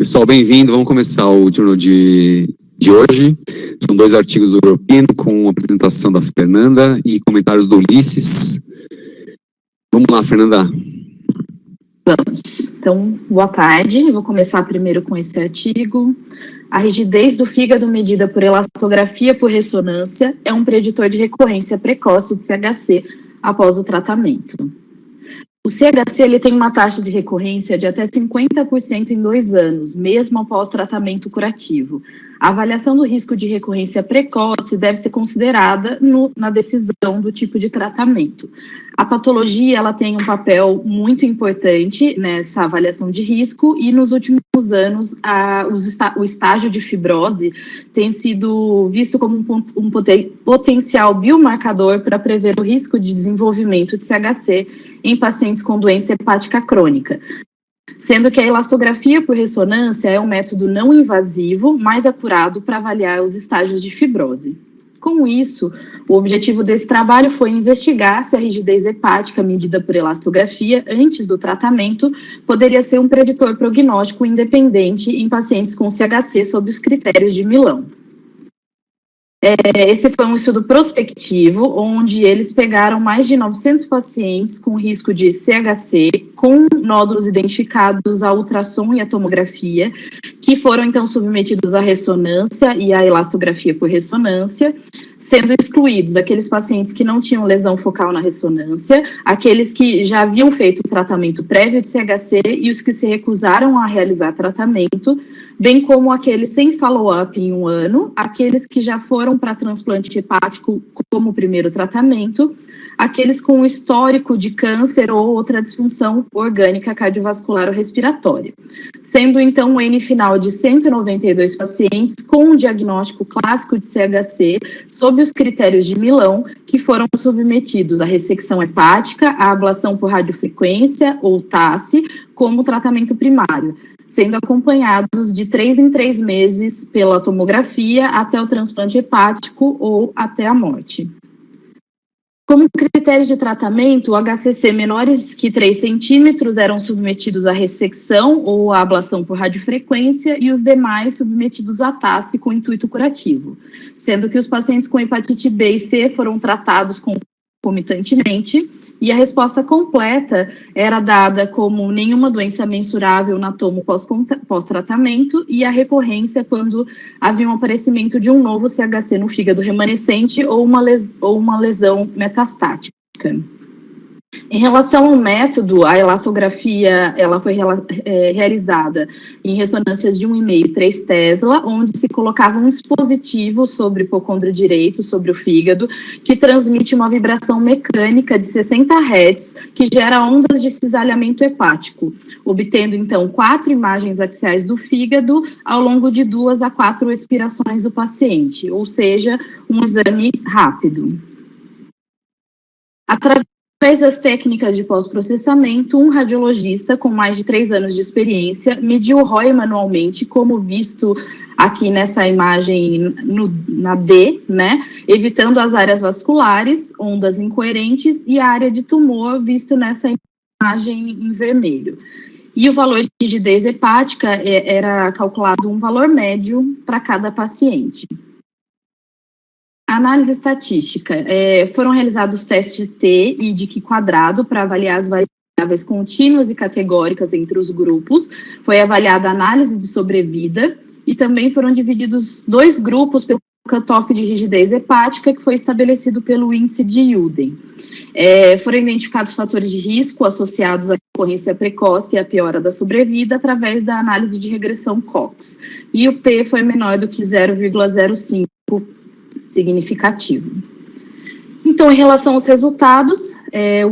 Pessoal, bem-vindo. Vamos começar o journal de hoje. São 2 artigos do European com a apresentação da Fernanda e comentários do Ulisses. Vamos lá, Fernanda. Vamos. Então, boa tarde. Vou começar primeiro com esse artigo. A rigidez do fígado medida por elastografia por ressonância é um preditor de recorrência precoce de CHC após o tratamento. O CHC ele tem uma taxa de recorrência de até 50% em 2 anos, mesmo após tratamento curativo. A avaliação do risco de recorrência precoce deve ser considerada na decisão do tipo de tratamento. A patologia ela tem um papel muito importante nessa avaliação de risco e nos últimos anos o estágio de fibrose tem sido visto como um potencial biomarcador para prever o risco de desenvolvimento de CHC em pacientes com doença hepática crônica, sendo que a elastografia por ressonância é um método não invasivo, mais acurado para avaliar os estágios de fibrose. Com isso, o objetivo desse trabalho foi investigar se a rigidez hepática medida por elastografia antes do tratamento poderia ser um preditor prognóstico independente em pacientes com CHC sob os critérios de Milão. Esse foi um estudo prospectivo, onde eles pegaram mais de 900 pacientes com risco de CHC, com nódulos identificados a ultrassom e a tomografia, que foram então submetidos à ressonância e à elastografia por ressonância, sendo excluídos aqueles pacientes que não tinham lesão focal na ressonância, aqueles que já haviam feito tratamento prévio de CHC e os que se recusaram a realizar tratamento, bem como aqueles sem follow-up em 1 ano, aqueles que já foram para transplante hepático como primeiro tratamento, aqueles com histórico de câncer ou outra disfunção orgânica cardiovascular ou respiratória, sendo então um N final de 192 pacientes com um diagnóstico clássico de CHC sob os critérios de Milão, que foram submetidos à ressecção hepática, à ablação por radiofrequência ou TACE como tratamento primário, sendo acompanhados de 3 em 3 meses pela tomografia até o transplante hepático ou até a morte. Como critérios de tratamento, o HCC menores que 3 centímetros eram submetidos à ressecção ou à ablação por radiofrequência e os demais submetidos à TACE com intuito curativo, sendo que os pacientes com hepatite B e C foram tratados concomitantemente e a resposta completa era dada como nenhuma doença mensurável na tomo pós-tratamento e a recorrência quando havia um aparecimento de um novo CHC no fígado remanescente ou uma lesão metastática. Em relação ao método, a elastografia ela foi realizada em ressonâncias de 1,5 e 3 Tesla, onde se colocava um dispositivo sobre o hipocôndrio direito, sobre o fígado, que transmite uma vibração mecânica de 60 Hz, que gera ondas de cisalhamento hepático, obtendo então 4 imagens axiais do fígado ao longo de 2 a 4 expirações do paciente, ou seja, um exame rápido. Através das técnicas de pós-processamento, um radiologista com mais de 3 anos de experiência mediu o ROI manualmente, como visto aqui nessa imagem na D, né, evitando as áreas vasculares, ondas incoerentes e a área de tumor, visto nessa imagem em vermelho. E o valor de rigidez hepática era calculado um valor médio para cada paciente. Análise estatística. Foram realizados testes T e Dick quadrado para avaliar as variáveis contínuas e categóricas entre os grupos. Foi avaliada a análise de sobrevida e também foram divididos 2 grupos pelo cutoff de rigidez hepática que foi estabelecido pelo índice de Uden. Foram identificados fatores de risco associados à recorrência precoce e à piora da sobrevida através da análise de regressão Cox. E o P foi menor do que 0,05 significativo. Então, em relação aos resultados,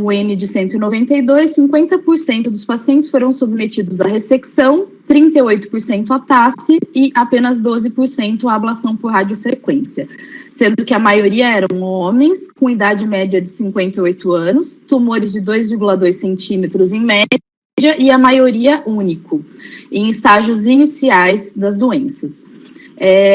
o N de 192, 50% dos pacientes foram submetidos à ressecção, 38% à TACE e apenas 12% à ablação por radiofrequência, sendo que a maioria eram homens com idade média de 58 anos, tumores de 2,2 centímetros em média e a maioria único, em estágios iniciais das doenças.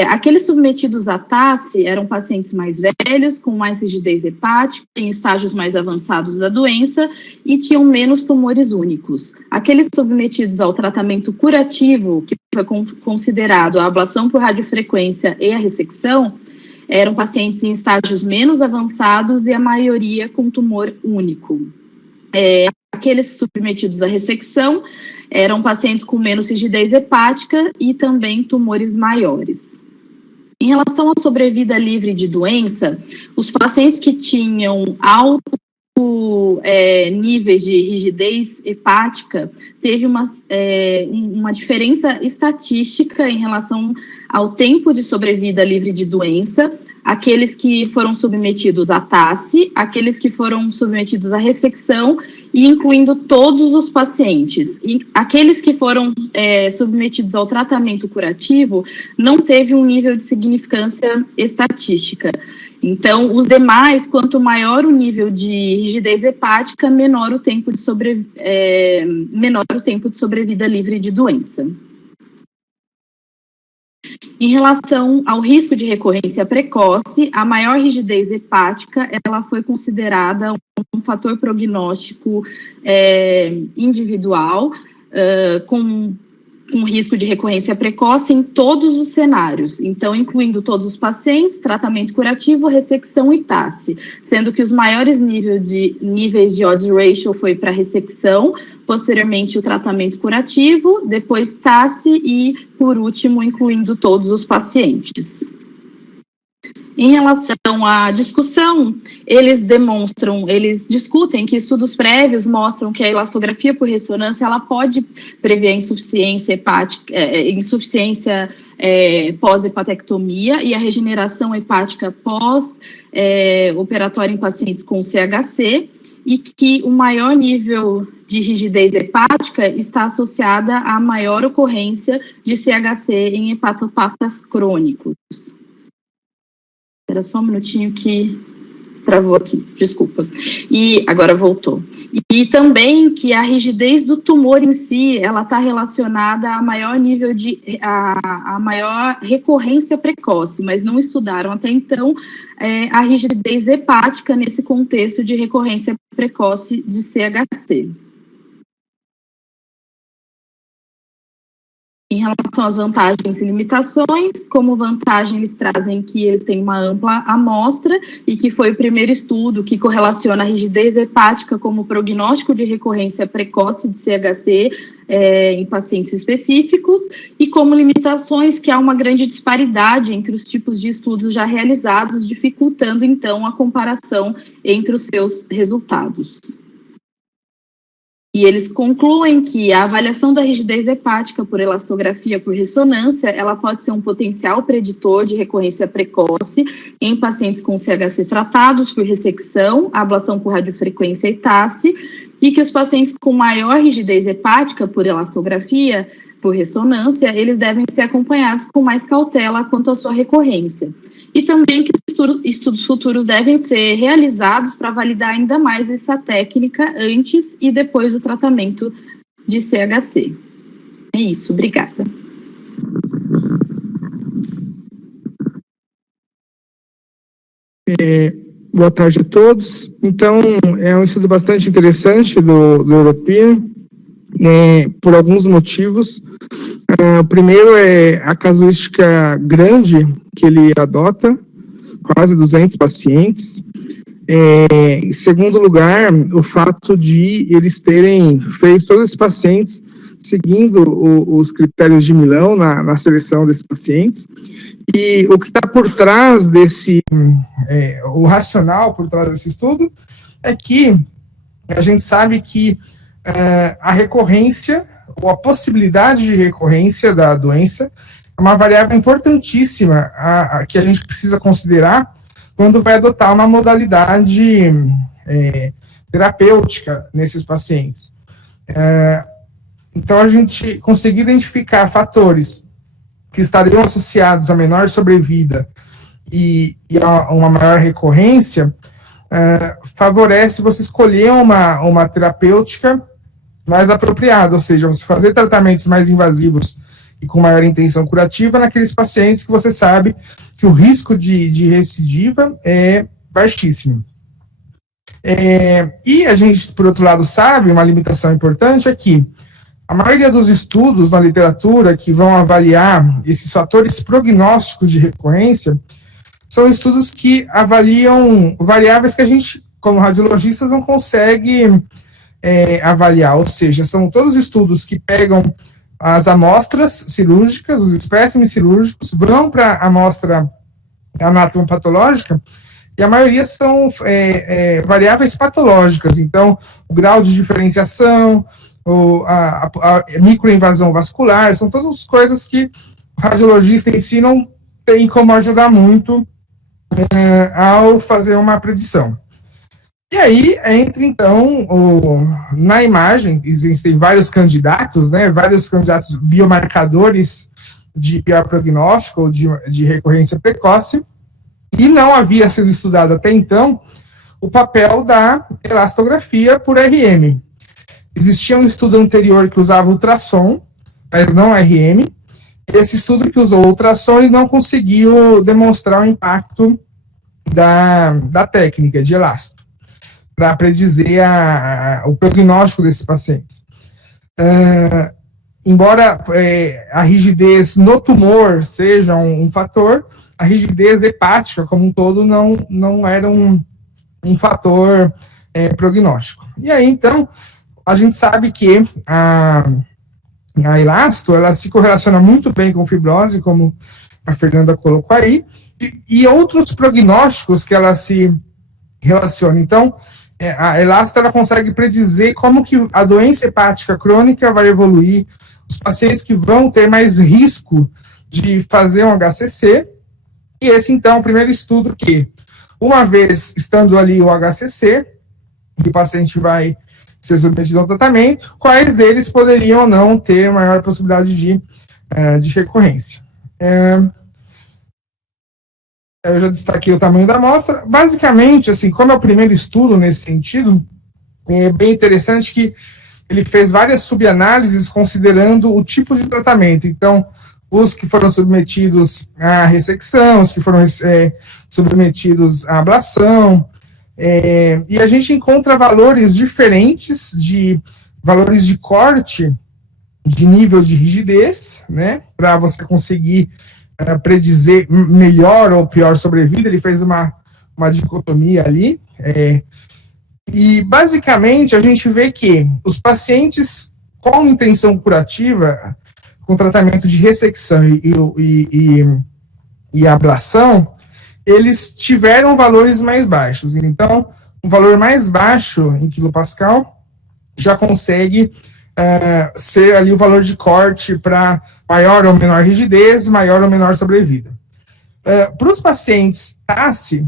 Aqueles submetidos à TASSE eram pacientes mais velhos, com mais rigidez hepática, em estágios mais avançados da doença e tinham menos tumores únicos. Aqueles submetidos ao tratamento curativo, que foi considerado a ablação por radiofrequência e a ressecção, eram pacientes em estágios menos avançados e a maioria com tumor único. Aqueles submetidos à ressecção eram pacientes com menos rigidez hepática e também tumores maiores. Em relação à sobrevida livre de doença, os pacientes que tinham alto níveis de rigidez hepática teve uma diferença estatística em relação ao tempo de sobrevida livre de doença, aqueles que foram submetidos à TASSE, aqueles que foram submetidos à ressecção, e incluindo todos os pacientes. E aqueles que foram submetidos ao tratamento curativo não teve um nível de significância estatística. Então, os demais, quanto maior o nível de rigidez hepática, menor o tempo de sobrevida livre de doença. Em relação ao risco de recorrência precoce, a maior rigidez hepática, ela foi considerada um fator prognóstico individual, com risco de recorrência precoce em todos os cenários, então incluindo todos os pacientes, tratamento curativo, ressecção e TASSE, sendo que os maiores níveis de odds ratio foi para ressecção, posteriormente o tratamento curativo, depois TASSE e, por último, incluindo todos os pacientes. Em relação à discussão, eles discutem que estudos prévios mostram que a elastografia por ressonância ela pode prever a insuficiência hepática, insuficiência pós-hepatectomia e a regeneração hepática pós-operatória em pacientes com CHC, e que o maior nível de rigidez hepática está associada à maior ocorrência de CHC em hepatopatas crônicos. Era só um minutinho que travou aqui, desculpa. E agora voltou. E também que a rigidez do tumor em si, ela está relacionada a maior nível a maior recorrência precoce, mas não estudaram até então a rigidez hepática nesse contexto de recorrência precoce de CHC. Em relação às vantagens e limitações, como vantagem eles trazem que eles têm uma ampla amostra e que foi o primeiro estudo que correlaciona a rigidez hepática como prognóstico de recorrência precoce de CHC em pacientes específicos, e como limitações que há uma grande disparidade entre os tipos de estudos já realizados, dificultando então a comparação entre os seus resultados. E eles concluem que a avaliação da rigidez hepática por elastografia por ressonância, ela pode ser um potencial preditor de recorrência precoce em pacientes com CHC tratados por ressecção, ablação por radiofrequência e TASSE, e que os pacientes com maior rigidez hepática por elastografia por ressonância, eles devem ser acompanhados com mais cautela quanto à sua recorrência. E também que estudos futuros devem ser realizados para validar ainda mais essa técnica antes e depois do tratamento de CHC. É isso, obrigada. Boa tarde a todos. Então, é um estudo bastante interessante do European, por alguns motivos. O primeiro é a casuística grande que ele adota, quase 200 pacientes. Em segundo lugar, o fato de eles terem feito todos esses pacientes seguindo os critérios de Milão na seleção desses pacientes. E o que está por trás o racional por trás desse estudo é que a gente sabe que a recorrência, ou a possibilidade de recorrência da doença, é uma variável importantíssima que a gente precisa considerar quando vai adotar uma modalidade terapêutica nesses pacientes. Então, a gente conseguir identificar fatores que estariam associados a menor sobrevida e a uma maior recorrência, favorece você escolher uma terapêutica mais apropriada, ou seja, você fazer tratamentos mais invasivos e com maior intenção curativa naqueles pacientes que você sabe que o risco de recidiva é baixíssimo. E a gente, por outro lado, sabe, uma limitação importante é que a maioria dos estudos na literatura que vão avaliar esses fatores prognósticos de recorrência são estudos que avaliam variáveis que a gente, como radiologistas, não consegue avaliar, ou seja, são todos estudos que pegam as amostras cirúrgicas, os espécimes cirúrgicos, vão para a amostra anatomopatológica, e a maioria são variáveis patológicas, então, o grau de diferenciação, a microinvasão vascular, são todas coisas que o radiologista em si não tem como ajudar muito ao fazer uma predição. E aí entra, então, na imagem, existem vários candidatos, né, vários candidatos biomarcadores de pior prognóstico ou de recorrência precoce, e não havia sido estudado até então o papel da elastografia por RM. Existia um estudo anterior que usava ultrassom, mas não RM. Esse estudo que usou ultrassom e não conseguiu demonstrar o impacto da técnica de elasto, para predizer o prognóstico desses pacientes. Embora a rigidez no tumor seja um fator, a rigidez hepática como um todo não era um fator prognóstico. E aí, então, a gente sabe que a elasto, ela se correlaciona muito bem com fibrose, como a Fernanda colocou aí, e outros prognósticos que ela se relaciona. Então, a elasto, ela consegue predizer como que a doença hepática crônica vai evoluir, os pacientes que vão ter mais risco de fazer um HCC, e esse, então, é o primeiro estudo que, uma vez estando ali o HCC, o paciente vai ser submetido ao tratamento, quais deles poderiam ou não ter maior possibilidade de recorrência. Eu já destaquei o tamanho da amostra. Basicamente, assim, como é o primeiro estudo nesse sentido, é bem interessante que ele fez várias subanálises considerando o tipo de tratamento. Então, os que foram submetidos à ressecção, os que foram submetidos à ablação, e a gente encontra valores diferentes, valores de corte, de nível de rigidez, né, para você conseguir predizer melhor ou pior sobrevida. Ele fez uma dicotomia ali, e basicamente a gente vê que os pacientes com intenção curativa, com tratamento de ressecção e ablação, eles tiveram valores mais baixos. Então, um valor mais baixo em quilopascal já consegue ser ali o valor de corte para maior ou menor rigidez, maior ou menor sobrevida. Para os pacientes TASSE,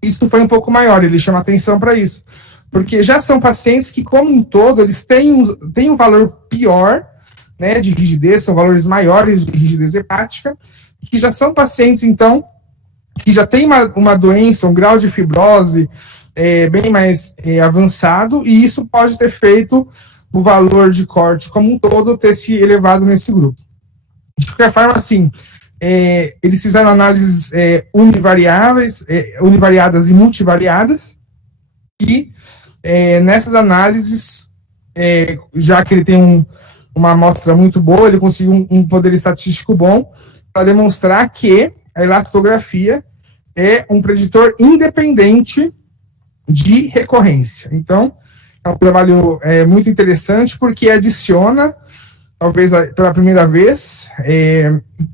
isso foi um pouco maior, ele chama atenção para isso, porque já são pacientes que, como um todo, eles têm um valor pior, né, de rigidez, são valores maiores de rigidez hepática, que já são pacientes, então, que já tem uma doença, um grau de fibrose bem mais avançado, e isso pode ter feito o valor de corte como um todo ter se elevado nesse grupo. De qualquer forma, assim, eles fizeram análises univariadas e multivariadas, e nessas análises, já que ele tem uma amostra muito boa, ele conseguiu um poder estatístico bom para demonstrar que a elastografia é um preditor independente de recorrência. Então, é um trabalho muito interessante, porque adiciona, talvez pela primeira vez,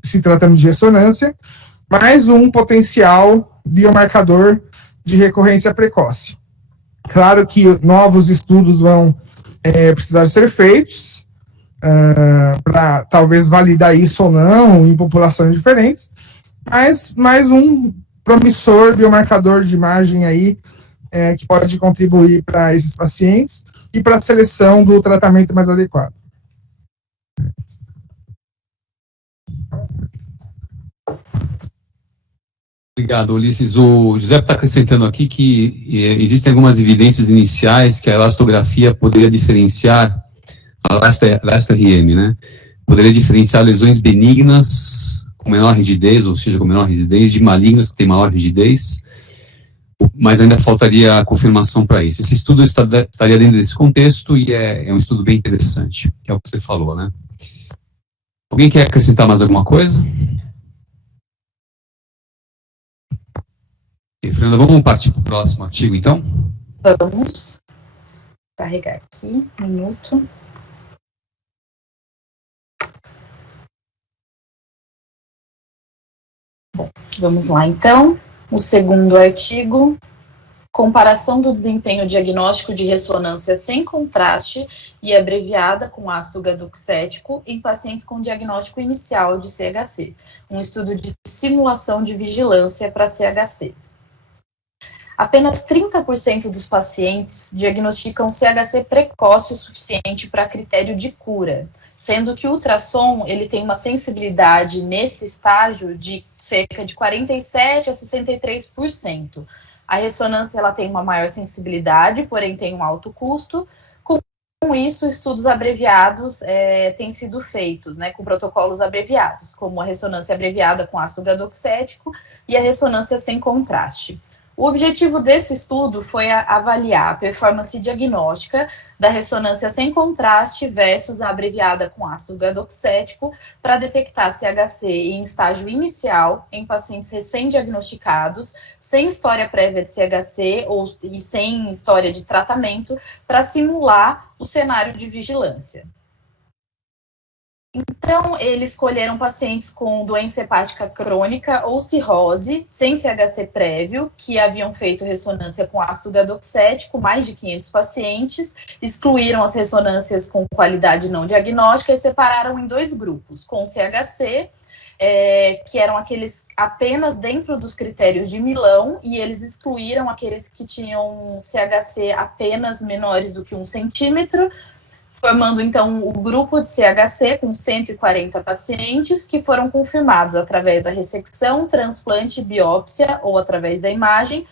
se tratando de ressonância, mais um potencial biomarcador de recorrência precoce. Claro que novos estudos vão precisar ser feitos para talvez validar isso ou não em populações diferentes, mas mais um promissor biomarcador de imagem aí que pode contribuir para esses pacientes e para a seleção do tratamento mais adequado. Obrigado, Ulisses. O José está acrescentando aqui que existem algumas evidências iniciais que a elastografia poderia diferenciar a elasto-RM, né? poderia diferenciar lesões benignas com menor rigidez, ou seja, com menor rigidez, de malignas que têm maior rigidez, mas ainda faltaria a confirmação para isso. Esse estudo estaria dentro desse contexto e é um estudo bem interessante, que é o que você falou, né? Alguém quer acrescentar mais alguma coisa? Ok, Fernanda, vamos partir para o próximo artigo, então? Vamos carregar aqui, um minuto. Bom, vamos lá, então. O segundo artigo, comparação do desempenho diagnóstico de ressonância sem contraste e abreviada com ácido gadoxético em pacientes com diagnóstico inicial de CHC. Um estudo de simulação de vigilância para CHC. Apenas 30% dos pacientes diagnosticam CHC precoce o suficiente para critério de cura, sendo que o ultrassom ele tem uma sensibilidade nesse estágio de cerca de 47% a 63%. A ressonância ela tem uma maior sensibilidade, porém tem um alto custo. Com isso, estudos abreviados têm sido feitos, né, com protocolos abreviados, como a ressonância abreviada com ácido gadoxético e a ressonância sem contraste. O objetivo desse estudo foi avaliar a performance diagnóstica da ressonância sem contraste versus a abreviada com ácido gadoxético para detectar CHC em estágio inicial em pacientes recém-diagnosticados, sem história prévia de CHC e sem história de tratamento, para simular o cenário de vigilância. Então, eles escolheram pacientes com doença hepática crônica ou cirrose, sem CHC prévio, que haviam feito ressonância com ácido gadoxético, mais de 500 pacientes, excluíram as ressonâncias com qualidade não diagnóstica e separaram em 2 grupos, com CHC, que eram aqueles apenas dentro dos critérios de Milão, e eles excluíram aqueles que tinham CHC apenas menores do que 1 centímetro, formando, então, o grupo de CHC com 140 pacientes que foram confirmados através da ressecção, transplante, biópsia ou através da imagem.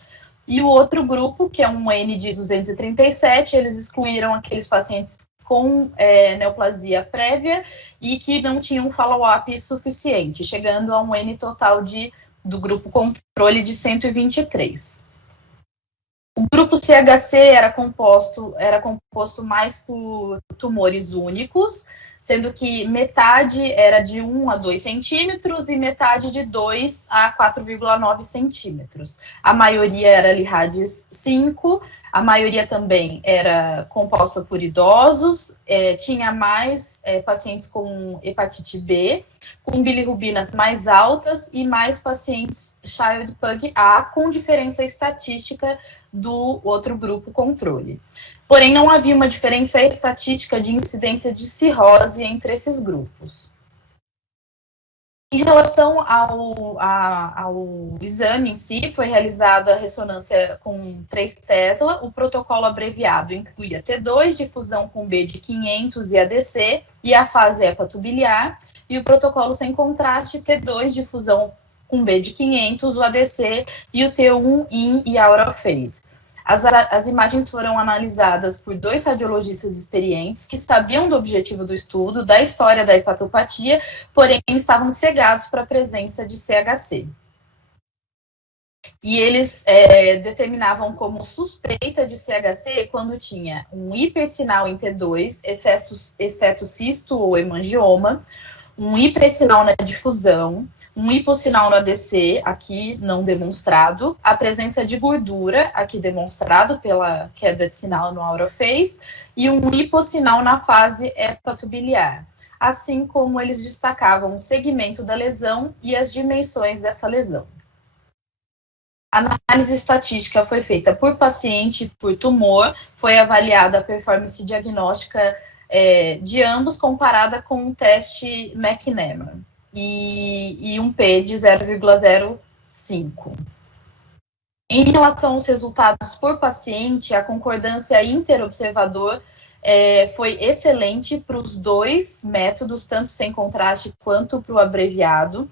E o outro grupo, que é um N de 237, eles excluíram aqueles pacientes com neoplasia prévia e que não tinham follow-up suficiente, chegando a um N total do grupo controle de 123. O grupo CHC era composto mais por tumores únicos, sendo que metade era de 1 a 2 centímetros e metade de 2 a 4,9 centímetros. A maioria era Lee-Hadges 5, a maioria também era composta por idosos, tinha mais pacientes com hepatite B, com bilirrubinas mais altas e mais pacientes Child-Pugh A, com diferença estatística do outro grupo controle. Porém, não havia uma diferença estatística de incidência de cirrose entre esses grupos. Em relação ao exame em si, foi realizada a ressonância com 3 Tesla, o protocolo abreviado incluía T2, difusão com B de 500 e ADC, e a fase hepatobiliar, e o protocolo sem contraste, T2, difusão com B de 500, o ADC, e o T1, IN e Aura Phase. As imagens foram analisadas por 2 radiologistas experientes que sabiam do objetivo do estudo, da história da hepatopatia, porém estavam cegados para a presença de CHC. E eles determinavam como suspeita de CHC quando tinha um hipersinal em T2, exceto cisto ou hemangioma, um hipersinal na difusão, um hipossinal no ADC, aqui não demonstrado, a presença de gordura, aqui demonstrado pela queda de sinal no Aura Phase, e um hipossinal na fase hepatobiliar, assim como eles destacavam o segmento da lesão e as dimensões dessa lesão. A análise estatística foi feita por paciente, por tumor, foi avaliada a performance diagnóstica de ambos comparada com um teste McNamara e um P de 0,05. Em relação aos resultados por paciente, a concordância interobservador foi excelente para os 2 métodos, tanto sem contraste quanto para o abreviado,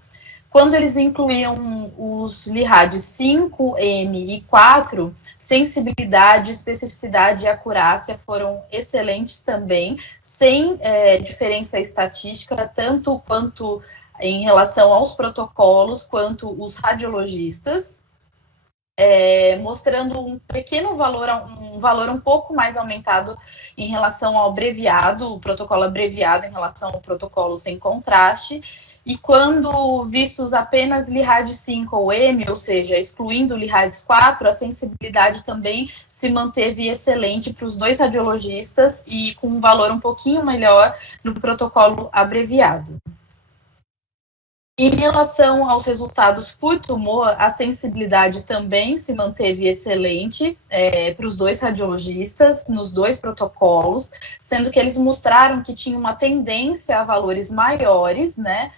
quando eles incluíam os LIRAD 5, M e 4, sensibilidade, especificidade e acurácia foram excelentes também, sem diferença estatística, tanto quanto em relação aos protocolos, quanto os radiologistas, mostrando um pequeno valor, um valor um pouco mais aumentado em relação ao abreviado, o protocolo abreviado em relação ao protocolo sem contraste. E quando vistos apenas LIRAD 5 ou M, ou seja, excluindo o LIRADS 4, a sensibilidade também se manteve excelente para os dois radiologistas e com um valor um pouquinho melhor no protocolo abreviado. Em relação aos resultados por tumor, a sensibilidade também se manteve excelente para os dois radiologistas, nos dois protocolos, sendo que eles mostraram que tinha uma tendência a valores maiores, né,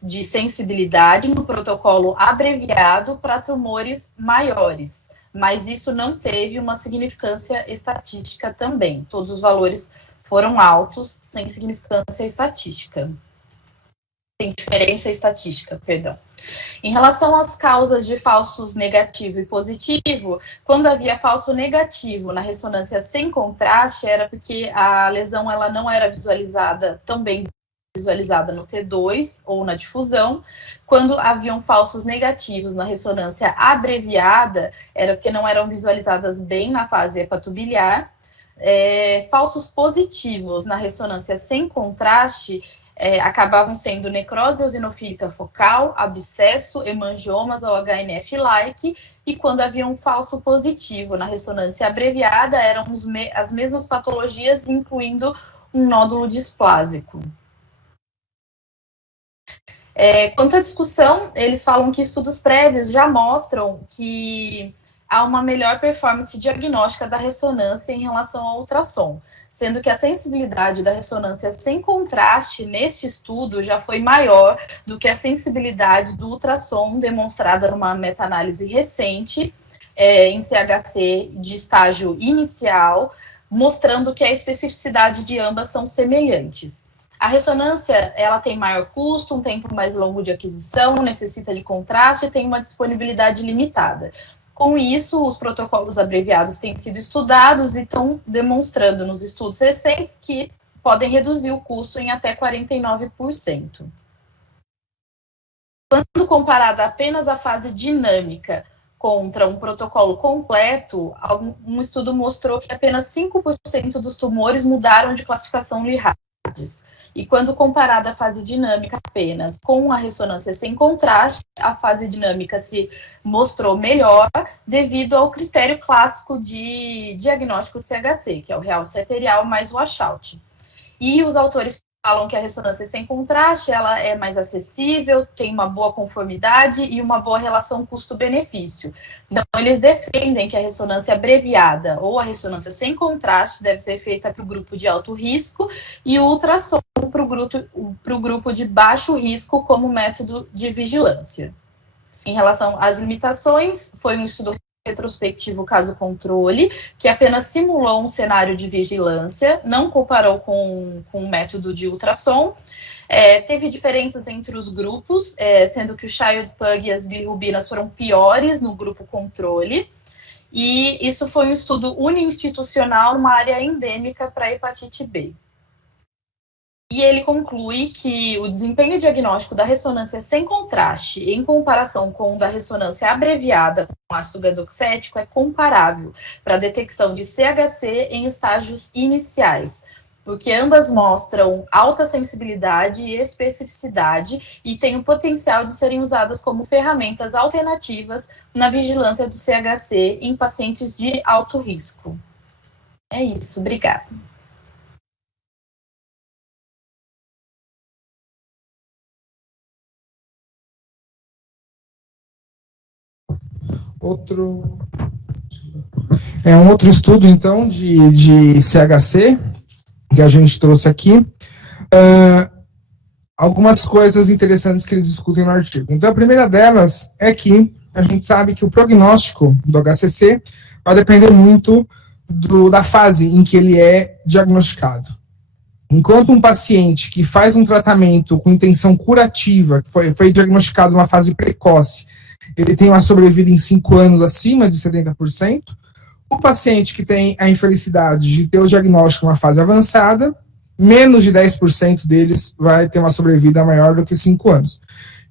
de sensibilidade no protocolo abreviado para tumores maiores, mas isso não teve uma significância estatística também. Todos os valores foram altos, sem significância estatística. Sem diferença estatística, perdão. Em relação às causas de falsos negativo e positivo, quando havia falso negativo na ressonância sem contraste, era porque a lesão ela não era visualizada tão bem visualizada no T2 ou na difusão. Quando haviam falsos negativos na ressonância abreviada, era porque não eram visualizadas bem na fase hepatobiliar. Falsos positivos na ressonância sem contraste acabavam sendo necrose eosinofílica focal, abscesso, hemangiomas ou HNF-like, e quando havia um falso positivo na ressonância abreviada, eram as mesmas patologias, incluindo um nódulo displásico. Quanto à discussão, eles falam que estudos prévios já mostram que há uma melhor performance diagnóstica da ressonância em relação ao ultrassom, sendo que a sensibilidade da ressonância sem contraste neste estudo já foi maior do que a sensibilidade do ultrassom demonstrada numa meta-análise recente em CHC de estágio inicial, mostrando que a especificidade de ambas são semelhantes. A ressonância, ela tem maior custo, um tempo mais longo de aquisição, necessita de contraste e tem uma disponibilidade limitada. Com isso, os protocolos abreviados têm sido estudados e estão demonstrando nos estudos recentes que podem reduzir o custo em até 49%. Quando comparada apenas a fase dinâmica contra um protocolo completo, um estudo mostrou que apenas 5% dos tumores mudaram de classificação LIRADS. E quando comparada a fase dinâmica apenas com a ressonância sem contraste, a fase dinâmica se mostrou melhor devido ao critério clássico de diagnóstico de CHC, que é o realce arterial mais o washout. E os autores falam que a ressonância sem contraste ela é mais acessível, tem uma boa conformidade e uma boa relação custo-benefício. Então, eles defendem que a ressonância abreviada ou a ressonância sem contraste deve ser feita para o grupo de alto risco e o ultrassom para o grupo de baixo risco como método de vigilância. Em relação às limitações, foi um estudo retrospectivo caso-controle, que apenas simulou um cenário de vigilância, não comparou com o método de ultrassom. Teve diferenças entre os grupos, sendo que o Child Pug e as bilirrubinas foram piores no grupo controle, e isso foi um estudo uninstitucional numa área endêmica para hepatite B. E ele conclui que o desempenho diagnóstico da ressonância sem contraste, em comparação com o da ressonância abreviada com ácido gadoxético, é comparável para a detecção de CHC em estágios iniciais, porque ambas mostram alta sensibilidade e especificidade e têm o potencial de serem usadas como ferramentas alternativas na vigilância do CHC em pacientes de alto risco. É isso, obrigada. Um outro estudo, então, de CHC, que a gente trouxe aqui. Algumas coisas interessantes que eles discutem no artigo. Então, a primeira delas é que a gente sabe que o prognóstico do HCC vai depender muito da fase em que ele é diagnosticado. enquanto um paciente que faz um tratamento com intenção curativa, que foi diagnosticado numa fase precoce, ele tem uma sobrevida em 5 anos acima de 70%, o paciente que tem a infelicidade de ter o diagnóstico em uma fase avançada, menos de 10% deles vai ter uma sobrevida maior do que 5 anos.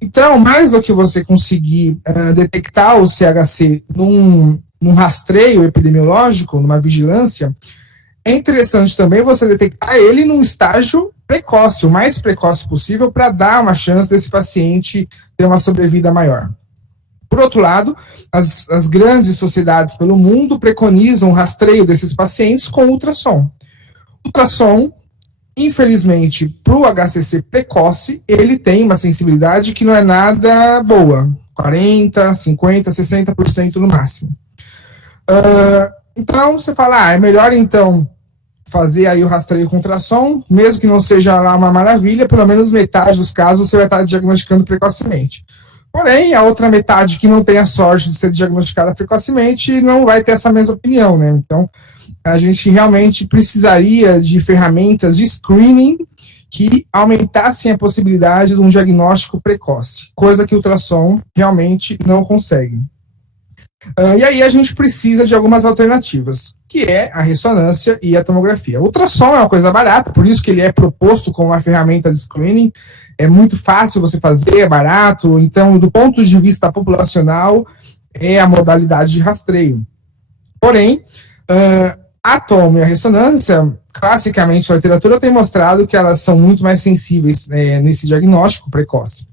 Então, mais do que você conseguir detectar o CHC num rastreio epidemiológico, numa vigilância, é interessante também você detectar ele num estágio precoce, o mais precoce possível, para dar uma chance desse paciente ter uma sobrevida maior. Por outro lado, as grandes sociedades pelo mundo preconizam o rastreio desses pacientes com ultrassom. Ultrassom, infelizmente, para o HCC precoce, ele tem uma sensibilidade que não é nada boa, 40%, 50%, 60% no máximo. Então, você fala, é melhor então fazer aí o rastreio com ultrassom, mesmo que não seja lá uma maravilha, pelo menos metade dos casos você vai estar diagnosticando precocemente. Porém, a outra metade que não tem a sorte de ser diagnosticada precocemente não vai ter essa mesma opinião, né? Então, a gente realmente precisaria de ferramentas de screening que aumentassem a possibilidade de um diagnóstico precoce, coisa que o ultrassom realmente não consegue. E aí a gente precisa de algumas alternativas, que é a ressonância e a tomografia. O ultrassom é uma coisa barata, por isso que ele é proposto como uma ferramenta de screening, é muito fácil você fazer, é barato, então do ponto de vista populacional é a modalidade de rastreio. Porém, a tomo e a ressonância, classicamente a literatura tem mostrado que elas são muito mais sensíveis nesse diagnóstico precoce.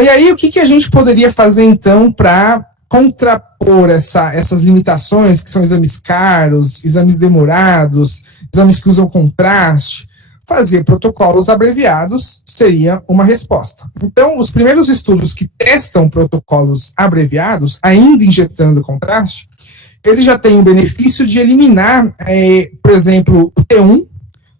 E aí o que a gente poderia fazer então para contrapor essas limitações, que são exames caros, exames demorados, exames que usam contraste? Fazer protocolos abreviados seria uma resposta. Então, os primeiros estudos que testam protocolos abreviados, ainda injetando contraste, ele já tem o benefício de eliminar, por exemplo, o T1,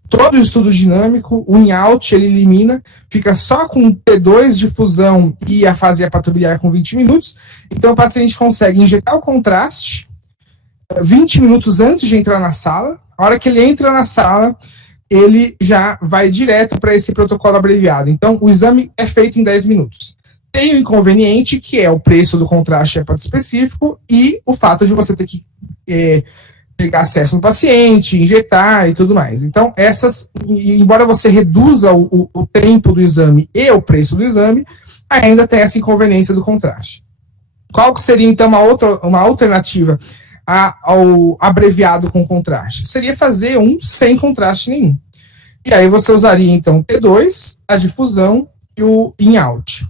todo o estudo dinâmico, o in-out ele elimina, fica só com o T2 de fusão e a fase hepatobiliar com 20 minutos. Então, o paciente consegue injetar o contraste 20 minutos antes de entrar na sala. A hora que ele entra na sala, ele já vai direto para esse protocolo abreviado. Então, o exame é feito em 10 minutos. Tem o inconveniente, que é o preço do contraste hepatoespecífico e o fato de você ter que pegar acesso no paciente, injetar e tudo mais. Então, embora você reduza o tempo do exame e o preço do exame, ainda tem essa inconveniência do contraste. Qual que seria, então, uma alternativa ao abreviado com contraste? Seria fazer um sem contraste nenhum. E aí você usaria, então, o T2, a difusão e o in-out.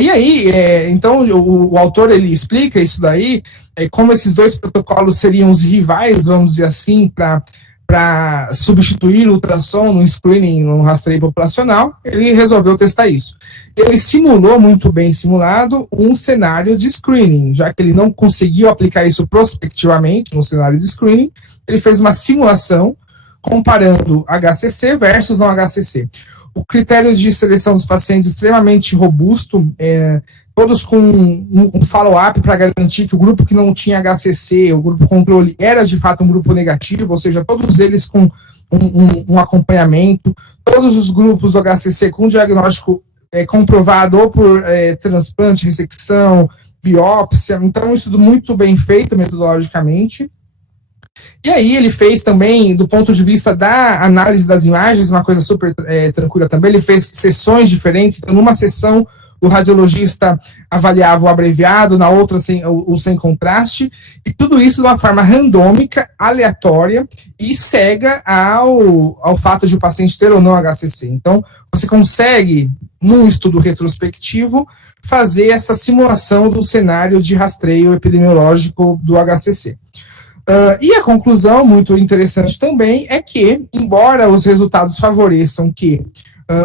E aí, então, o autor, ele explica isso daí, como esses dois protocolos seriam os rivais, vamos dizer assim, para substituir o ultrassom no screening, no rastreio populacional. Ele resolveu testar isso. Ele simulou, muito bem simulado, um cenário de screening, já que ele não conseguiu aplicar isso prospectivamente no cenário de screening, ele fez uma simulação comparando HCC versus não HCC. O critério de seleção dos pacientes é extremamente robusto, todos com um follow-up para garantir que o grupo que não tinha HCC, o grupo controle, era de fato um grupo negativo, ou seja, todos eles com um acompanhamento, todos os grupos do HCC com diagnóstico comprovado ou por transplante, ressecção, biópsia. Então, um estudo muito bem feito metodologicamente. E aí ele fez também, do ponto de vista da análise das imagens, uma coisa super tranquila também, ele fez sessões diferentes. Então, numa sessão, o radiologista avaliava o abreviado, na outra o sem contraste, e tudo isso de uma forma randômica, aleatória e cega ao fato de o paciente ter ou não HCC. Então, você consegue, num estudo retrospectivo, fazer essa simulação do cenário de rastreio epidemiológico do HCC. E a conclusão, muito interessante também, é que, embora os resultados favoreçam que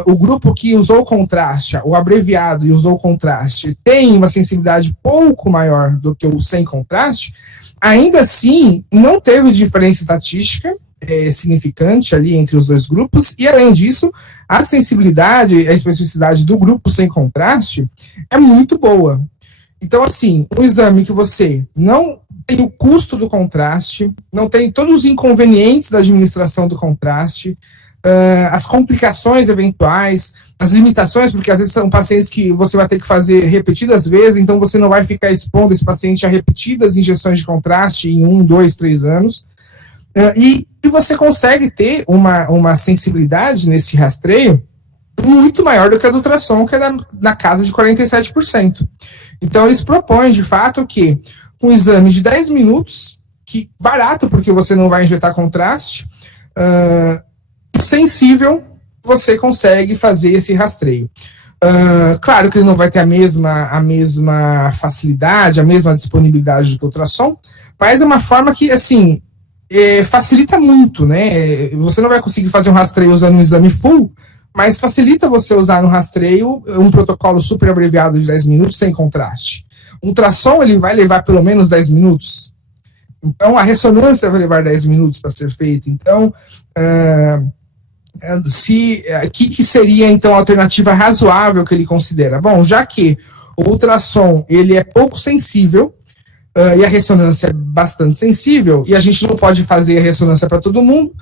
o grupo que usou contraste, o abreviado e usou contraste, tem uma sensibilidade pouco maior do que o sem contraste, ainda assim não teve diferença estatística significante ali entre os dois grupos, e além disso, a sensibilidade, a especificidade do grupo sem contraste é muito boa. Então, assim, um exame que você não tem o custo do contraste, não tem todos os inconvenientes da administração do contraste, as complicações eventuais, as limitações, porque às vezes são pacientes que você vai ter que fazer repetidas vezes, então você não vai ficar expondo esse paciente a repetidas injeções de contraste em 1, 2, 3 anos. E você consegue ter uma sensibilidade nesse rastreio muito maior do que a do ultrassom, que é na casa de 47%. Então, eles propõem, de fato, que um exame de 10 minutos, que barato, porque você não vai injetar contraste, sensível, você consegue fazer esse rastreio. Claro que ele não vai ter a mesma facilidade, a mesma disponibilidade do que o ultrassom, mas é uma forma que, assim, facilita muito, né? Você não vai conseguir fazer um rastreio usando um exame full, mas facilita você usar no rastreio um protocolo super abreviado de 10 minutos sem contraste. O ultrassom, ele vai levar pelo menos 10 minutos. Então, a ressonância vai levar 10 minutos para ser feita. Então, que seria, então, a alternativa razoável que ele considera? Bom, já que o ultrassom, ele é pouco sensível, e a ressonância é bastante sensível, e a gente não pode fazer a ressonância para todo mundo,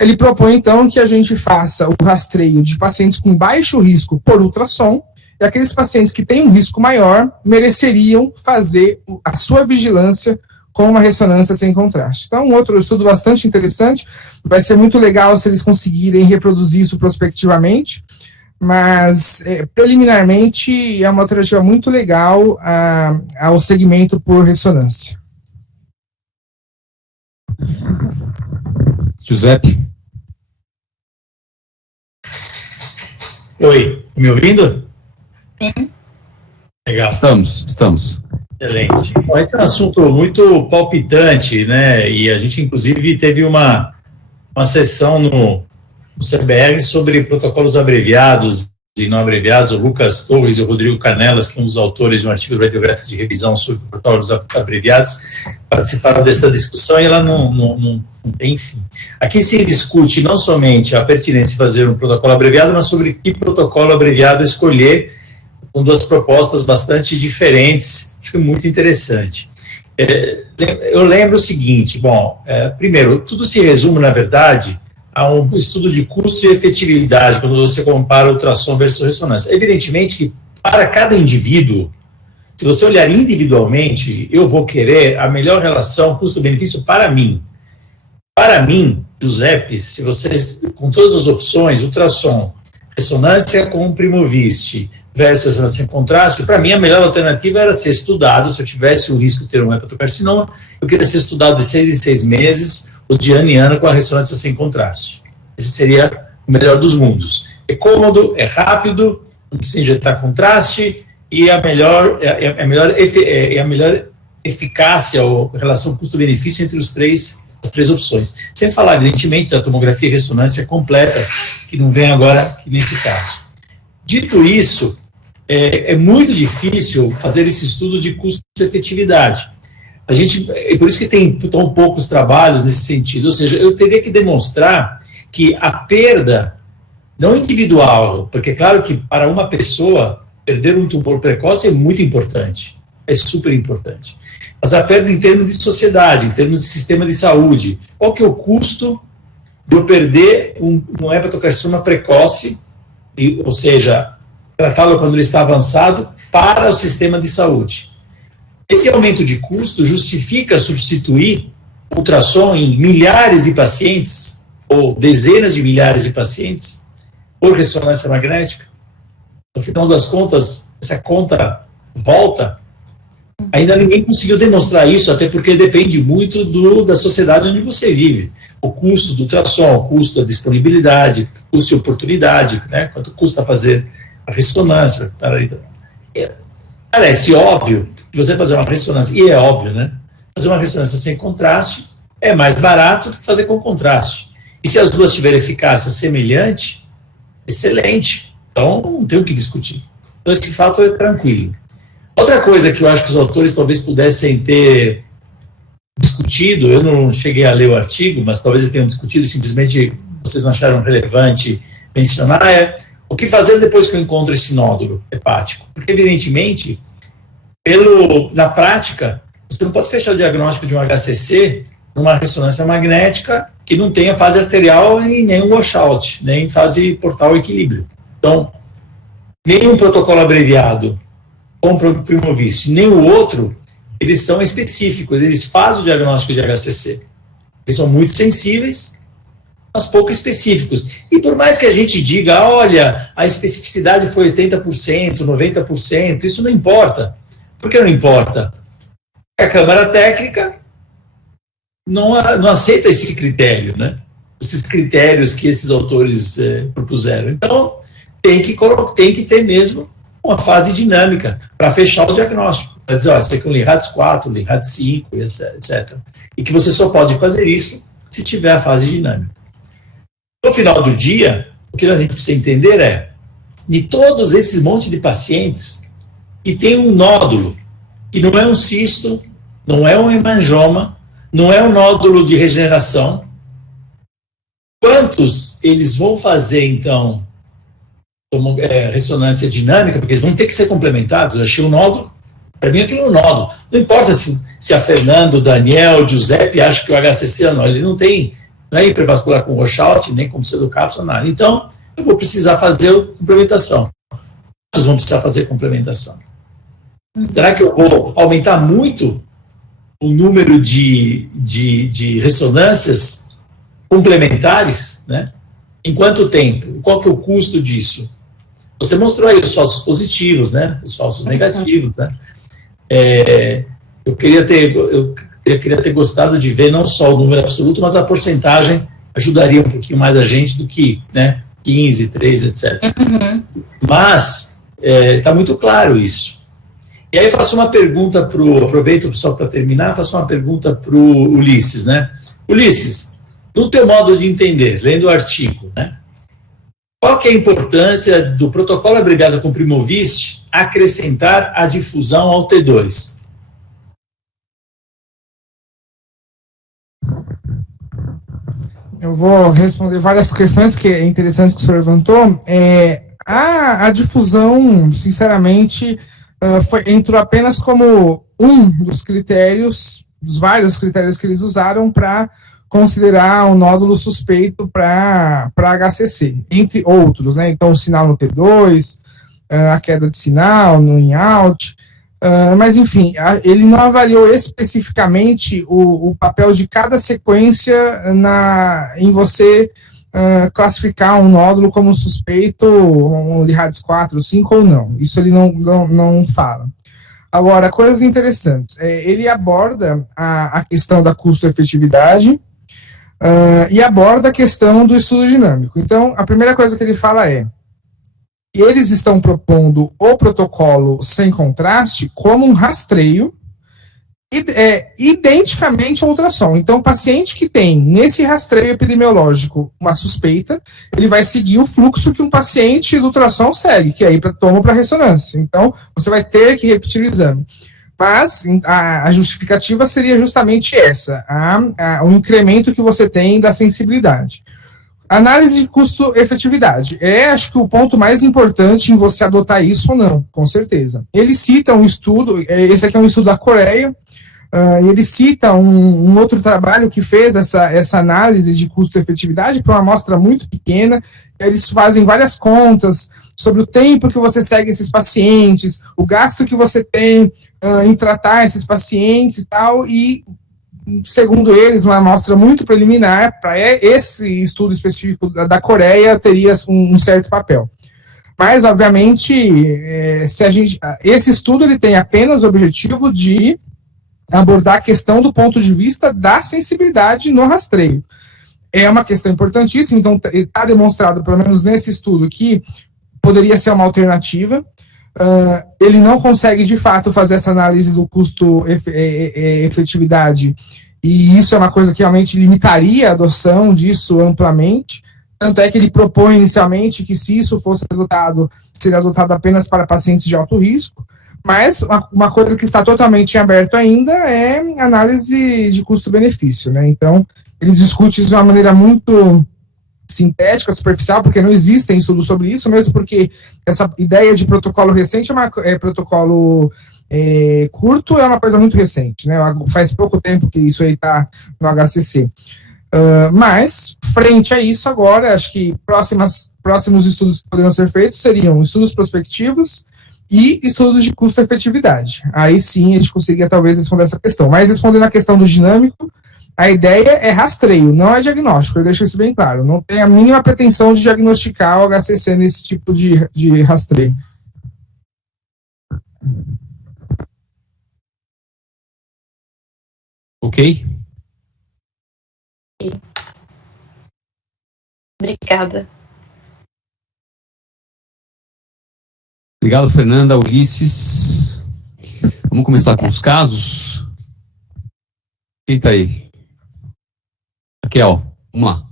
ele propõe, então, que a gente faça o rastreio de pacientes com baixo risco por ultrassom, e aqueles pacientes que têm um risco maior mereceriam fazer a sua vigilância com uma ressonância sem contraste. Então, um outro estudo bastante interessante, vai ser muito legal se eles conseguirem reproduzir isso prospectivamente, mas, preliminarmente, é uma alternativa muito legal ao segmento por ressonância. Giuseppe? Oi, me ouvindo? Sim. Legal. Estamos. Excelente. Bom, esse é um assunto muito palpitante, né? E a gente, inclusive, teve uma sessão no CBR sobre protocolos abreviados e não abreviados. O Lucas Torres e o Rodrigo Canelas, que é um dos autores de um artigo radiográfico de revisão sobre protocolos abreviados, participaram dessa discussão e ela não tem fim. Aqui se discute não somente a pertinência de fazer um protocolo abreviado, mas sobre que protocolo abreviado escolher, com duas propostas bastante diferentes. Acho que é muito interessante. Eu lembro o seguinte, primeiro, tudo se resume, na verdade, a um estudo de custo e efetividade, quando você compara ultrassom versus ressonância. Evidentemente que, para cada indivíduo, se você olhar individualmente, eu vou querer a melhor relação custo-benefício para mim. Para mim, Giuseppe, se vocês, com todas as opções, ultrassom, ressonância com Primovist versus ressonância sem contraste, para mim a melhor alternativa era ser estudado, se eu tivesse o risco de ter um hepatocarcinoma, eu queria ser estudado de 6 em 6 meses, ou de ano em ano com a ressonância sem contraste. Esse seria o melhor dos mundos. É cômodo, é rápido, não precisa injetar contraste, e a melhor eficácia ou relação custo-benefício entre as três opções. Sem falar, evidentemente, da tomografia e ressonância completa, que não vem agora aqui nesse caso. Dito isso, é muito difícil fazer esse estudo de custo-efetividade. É por isso que tem tão poucos trabalhos nesse sentido, ou seja, eu teria que demonstrar que a perda, não individual, porque é claro que para uma pessoa, perder um tumor precoce é muito importante, é super importante, mas a perda em termos de sociedade, em termos de sistema de saúde, qual que é o custo de eu perder um hepatocarcinoma precoce, ou seja, tratá-lo quando ele está avançado, para o sistema de saúde. Esse aumento de custo justifica substituir ultrassom em milhares de pacientes, ou dezenas de milhares de pacientes, por ressonância magnética. No final das contas, essa conta volta. Ainda ninguém conseguiu demonstrar isso, até porque depende muito da sociedade onde você vive. O custo do ultrassom, o custo da disponibilidade, o custo de oportunidade, né? Quanto custa fazer a ressonância. Parece óbvio que você fazer uma ressonância, e é óbvio, né? Fazer uma ressonância sem contraste é mais barato do que fazer com contraste. E se as duas tiverem eficácia semelhante, excelente. Então, não tem o que discutir. Então, esse fato é tranquilo. Outra coisa que eu acho que os autores talvez pudessem ter discutido, eu não cheguei a ler o artigo, mas talvez eles tenham discutido e simplesmente vocês não acharam relevante mencionar, é o que fazer depois que eu encontro esse nódulo hepático. Porque, evidentemente, na prática, você não pode fechar o diagnóstico de um HCC numa ressonância magnética que não tenha fase arterial e nem washout, nem fase portal equilíbrio. Então, nenhum protocolo abreviado com o Primovisc, nem o outro, eles são específicos, eles fazem o diagnóstico de HCC. Eles são muito sensíveis, mas pouco específicos. E por mais que a gente diga, olha, a especificidade foi 80%, 90%, isso não importa. Por que não importa? A Câmara Técnica não aceita esse critério, né? Esses critérios que esses autores propuseram. Então, tem que ter mesmo uma fase dinâmica para fechar o diagnóstico. Para dizer, olha, você tem um LINRADS 4, LINRADS 5, etc. E que você só pode fazer isso se tiver a fase dinâmica. No final do dia, o que a gente precisa entender é, de todos esses monte de pacientes que tem um nódulo, que não é um cisto, não é um hemangioma, não é um nódulo de regeneração, quantos eles vão fazer, então, ressonância dinâmica, porque eles vão ter que ser complementados. Eu achei um nódulo, para mim aquilo é um nódulo. Não importa se a Fernando, o Daniel, o Giuseppe acham que o HCC não, ele não é hipervascular com washout, nem com pseudocápsula, nada. Então, eu vou precisar fazer complementação. Vocês vão precisar fazer complementação. Será que eu vou aumentar muito o número de ressonâncias complementares, né? Em quanto tempo? Qual que é o custo disso? Você mostrou aí os falsos positivos, né? Os falsos negativos, né? Eu queria ter gostado de ver não só o número absoluto, mas a porcentagem ajudaria um pouquinho mais a gente do que, né? 15, 3, etc. Uhum. Mas está muito claro isso. E aí eu faço uma pergunta aproveito só para terminar, faço uma pergunta para o Ulisses, né? Ulisses, no teu modo de entender, lendo o artigo, né? Qual que é a importância do protocolo abreviado com Primovisc acrescentar a difusão ao T2? Eu vou responder várias questões que é interessantes que o senhor levantou. A difusão, sinceramente, entrou apenas como um dos critérios, dos vários critérios que eles usaram para considerar o nódulo suspeito para HCC, entre outros, né? Então, o sinal no T2, a queda de sinal no in-out, mas, enfim, ele não avaliou especificamente o papel de cada sequência em você classificar um nódulo como suspeito, um LINRADS 4, 5 ou não. Isso ele não fala. Agora, coisas interessantes. Ele aborda a questão da custo-efetividade e aborda a questão do estudo dinâmico. Então, a primeira coisa que ele fala eles estão propondo o protocolo sem contraste como um rastreio identicamente ao ultrassom. Então, o paciente que tem nesse rastreio epidemiológico uma suspeita, ele vai seguir o fluxo que um paciente do ultrassom segue, que aí toma para ressonância. Então, você vai ter que repetir o exame. Mas a justificativa seria justamente essa, o incremento que você tem da sensibilidade. Análise de custo-efetividade. Acho que o ponto mais importante em você adotar isso ou não, com certeza. Ele cita um estudo, esse aqui é um estudo da Coreia, ele cita um outro trabalho que fez essa análise de custo-efetividade para uma amostra muito pequena. Eles fazem várias contas sobre o tempo que você segue esses pacientes, o gasto que você tem em tratar esses pacientes e tal, e segundo eles, uma amostra muito preliminar, para esse estudo específico da Coreia, teria um certo papel. Mas, obviamente, esse estudo ele tem apenas o objetivo de abordar a questão do ponto de vista da sensibilidade no rastreio. É uma questão importantíssima, então está demonstrado, pelo menos nesse estudo, que poderia ser uma alternativa. Ele não consegue, de fato, fazer essa análise do custo-efetividade, e isso é uma coisa que realmente limitaria a adoção disso amplamente. Tanto é que ele propõe inicialmente que, se isso fosse adotado, seria adotado apenas para pacientes de alto risco, mas uma coisa que está totalmente em aberto ainda é análise de custo-benefício, né? Então, ele discute isso de uma maneira muito sintética, superficial, porque não existem estudos sobre isso, mesmo porque essa ideia de protocolo recente protocolo curto é uma coisa muito recente, né? Faz pouco tempo que isso aí está no HCC. Mas, frente a isso agora, acho que próximos estudos que poderiam ser feitos seriam estudos prospectivos e estudos de custo-efetividade. Aí sim a gente conseguiria talvez responder essa questão. Mas respondendo a questão do dinâmico, a ideia é rastreio, não é diagnóstico, eu deixo isso bem claro. Não tem a mínima pretensão de diagnosticar o HCC nesse tipo de rastreio. Ok? Obrigada. Obrigado, Fernanda, Ulisses. Vamos começar com os casos. Quem está aí? Raquel, vamos lá.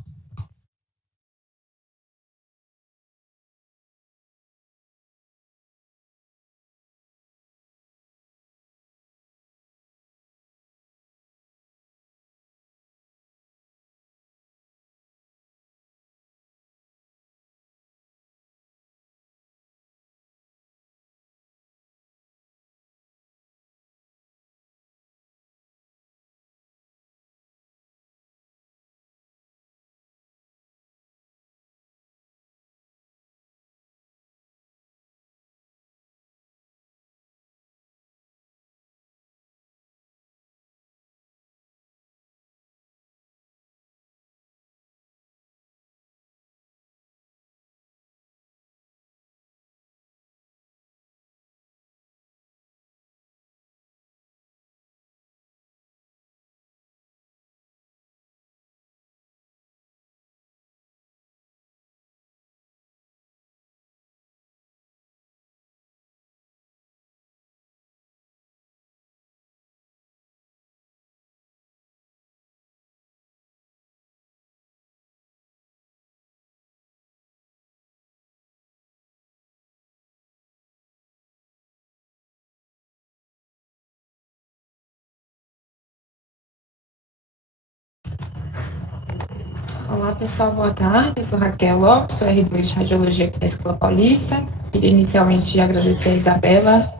Olá, pessoal, boa tarde. Eu sou Raquel Lopes, sou R2 de Radiologia aqui da Escola Paulista. Queria inicialmente agradecer a Isabela,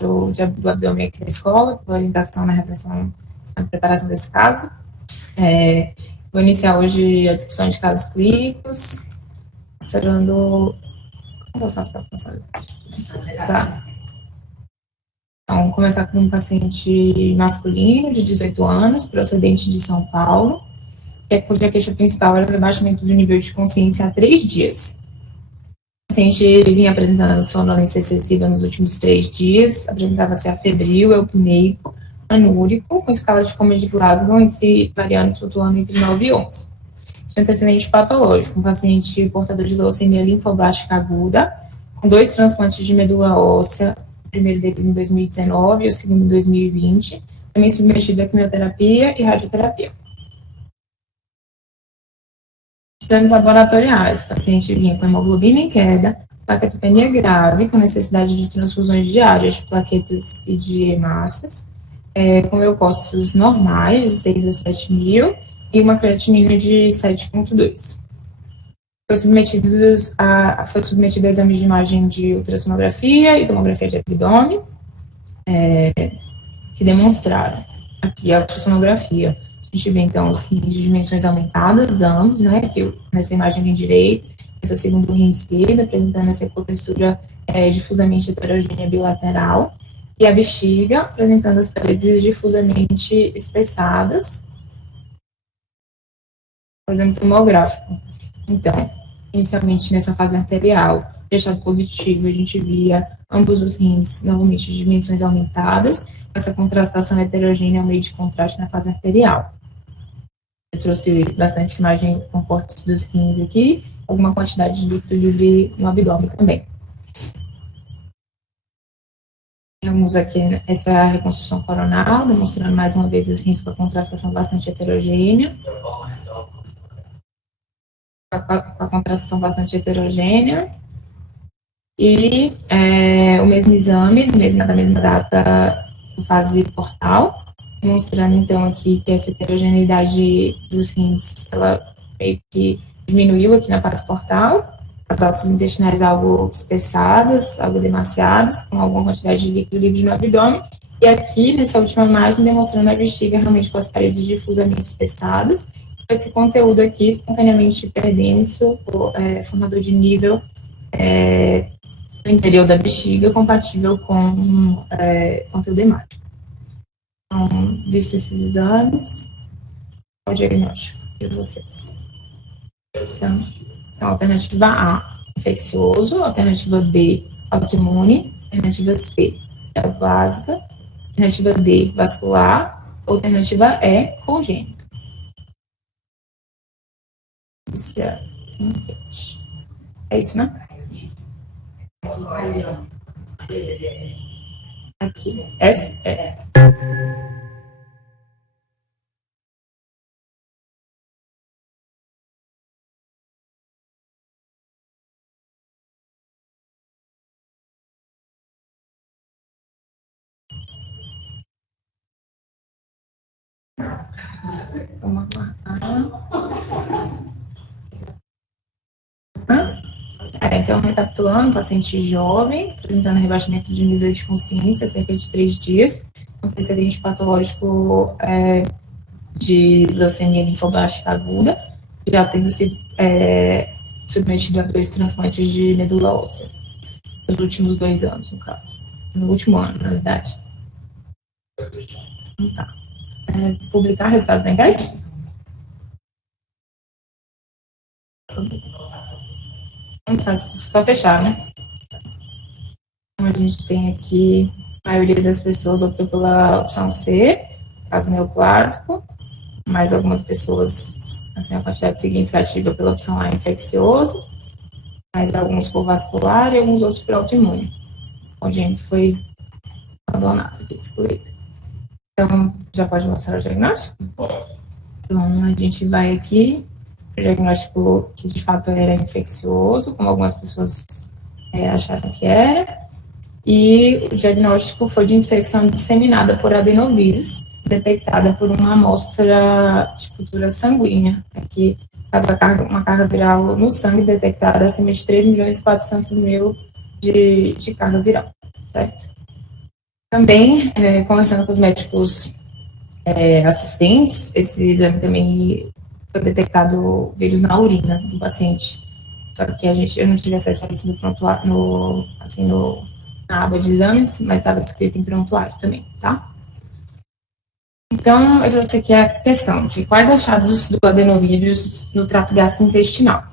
do abdômen aqui da escola, pela orientação na redação, na preparação desse caso. Vou iniciar hoje a discussão de casos clínicos, mostrando... Como eu faço para passar isso? Tá. Então, vou começar com um paciente masculino de 18 anos, procedente de São Paulo, cuja queixa principal era o rebaixamento do nível de consciência há 3 dias. O paciente vinha apresentando sonolência excessiva nos últimos 3 dias, apresentava-se afebril, eupneico, anúrico, com escala de coma de Glasgow variando e flutuando entre 9 e 11. Tinha antecedente patológico, um paciente portador de leucemia linfoblástica aguda, com 2 transplantes de medula óssea, o primeiro deles em 2019 e o segundo em 2020, também submetido a quimioterapia e radioterapia. Exames laboratoriais, o paciente vinha com hemoglobina em queda, plaquetopenia grave, com necessidade de transfusões diárias de plaquetas e de hemácias, com leucócitos normais, de 6 a 7 mil, e uma creatinina de 7,2. Foi submetido a exames de imagem de ultrassonografia e tomografia de abdômen, que demonstraram aqui a ultrassonografia. A gente vê, então, os rins de dimensões aumentadas, ambos, né, que nessa imagem rim direita, essa segunda rim esquerda, apresentando essa ecotextura difusamente heterogênea bilateral, e a bexiga, apresentando as paredes difusamente espessadas, fazendo tomográfico. Então, inicialmente, nessa fase arterial, fechado positivo, a gente via ambos os rins, novamente, de dimensões aumentadas, essa contrastação heterogênea ao meio de contraste na fase arterial. Eu trouxe bastante imagem com cortes dos rins aqui, alguma quantidade de líquido livre no abdômen também. Temos aqui essa reconstrução coronal, demonstrando mais uma vez os rins com a contrastação bastante heterogênea. Com a contrastação bastante heterogênea. E o mesmo exame, da mesma data, em fase portal, mostrando então aqui que essa heterogeneidade dos rins, ela meio que diminuiu aqui na fase portal, as alças intestinais algo espessadas, algo demasiadas, com alguma quantidade de líquido livre no abdômen, e aqui, nessa última imagem, demonstrando a bexiga realmente com as paredes difusamente espessadas, esse conteúdo aqui espontaneamente hiperdenso, formador de nível do interior da bexiga, compatível com conteúdo hemático. Então, visto esses exames, qual o diagnóstico de vocês? Então, alternativa A, infeccioso, alternativa B, autoimune, alternativa C, neoplásica, alternativa D, vascular, alternativa E, congênito. É isso, né? Aqui, S, é. Vamos então, recapitulando, paciente jovem, apresentando rebaixamento de nível de consciência há cerca de 3 dias, antecedente patológico de leucemia linfoblástica aguda, já tendo sido submetido a 2 transplantes de medula óssea, nos últimos 2 anos, no caso. No último ano, na verdade. Tá. Publicar resultado da enquete? Só fechar, né? Então, a gente tem aqui, a maioria das pessoas optou pela opção C, caso neoplásico, mas algumas pessoas, assim, a quantidade significativa pela opção A, infeccioso, mas alguns por vascular e alguns outros por autoimune. O congênito foi abandonado, excluído. Então, já pode mostrar o diagnóstico? Então, a gente vai aqui, o diagnóstico que de fato era infeccioso, como algumas pessoas acharam que era, e o diagnóstico foi de infecção disseminada por adenovírus, detectada por uma amostra de cultura sanguínea, aqui, uma carga viral no sangue detectada acima de 3.400.000 de carga viral, certo? Também, conversando com os médicos assistentes, esse exame também foi detectado vírus na urina do paciente. Só que eu não tive acesso a isso no prontuário, na aba de exames, mas estava descrito em prontuário também, tá? Então, eu trouxe aqui a questão de quais achados do adenovírus no trato gastrointestinal,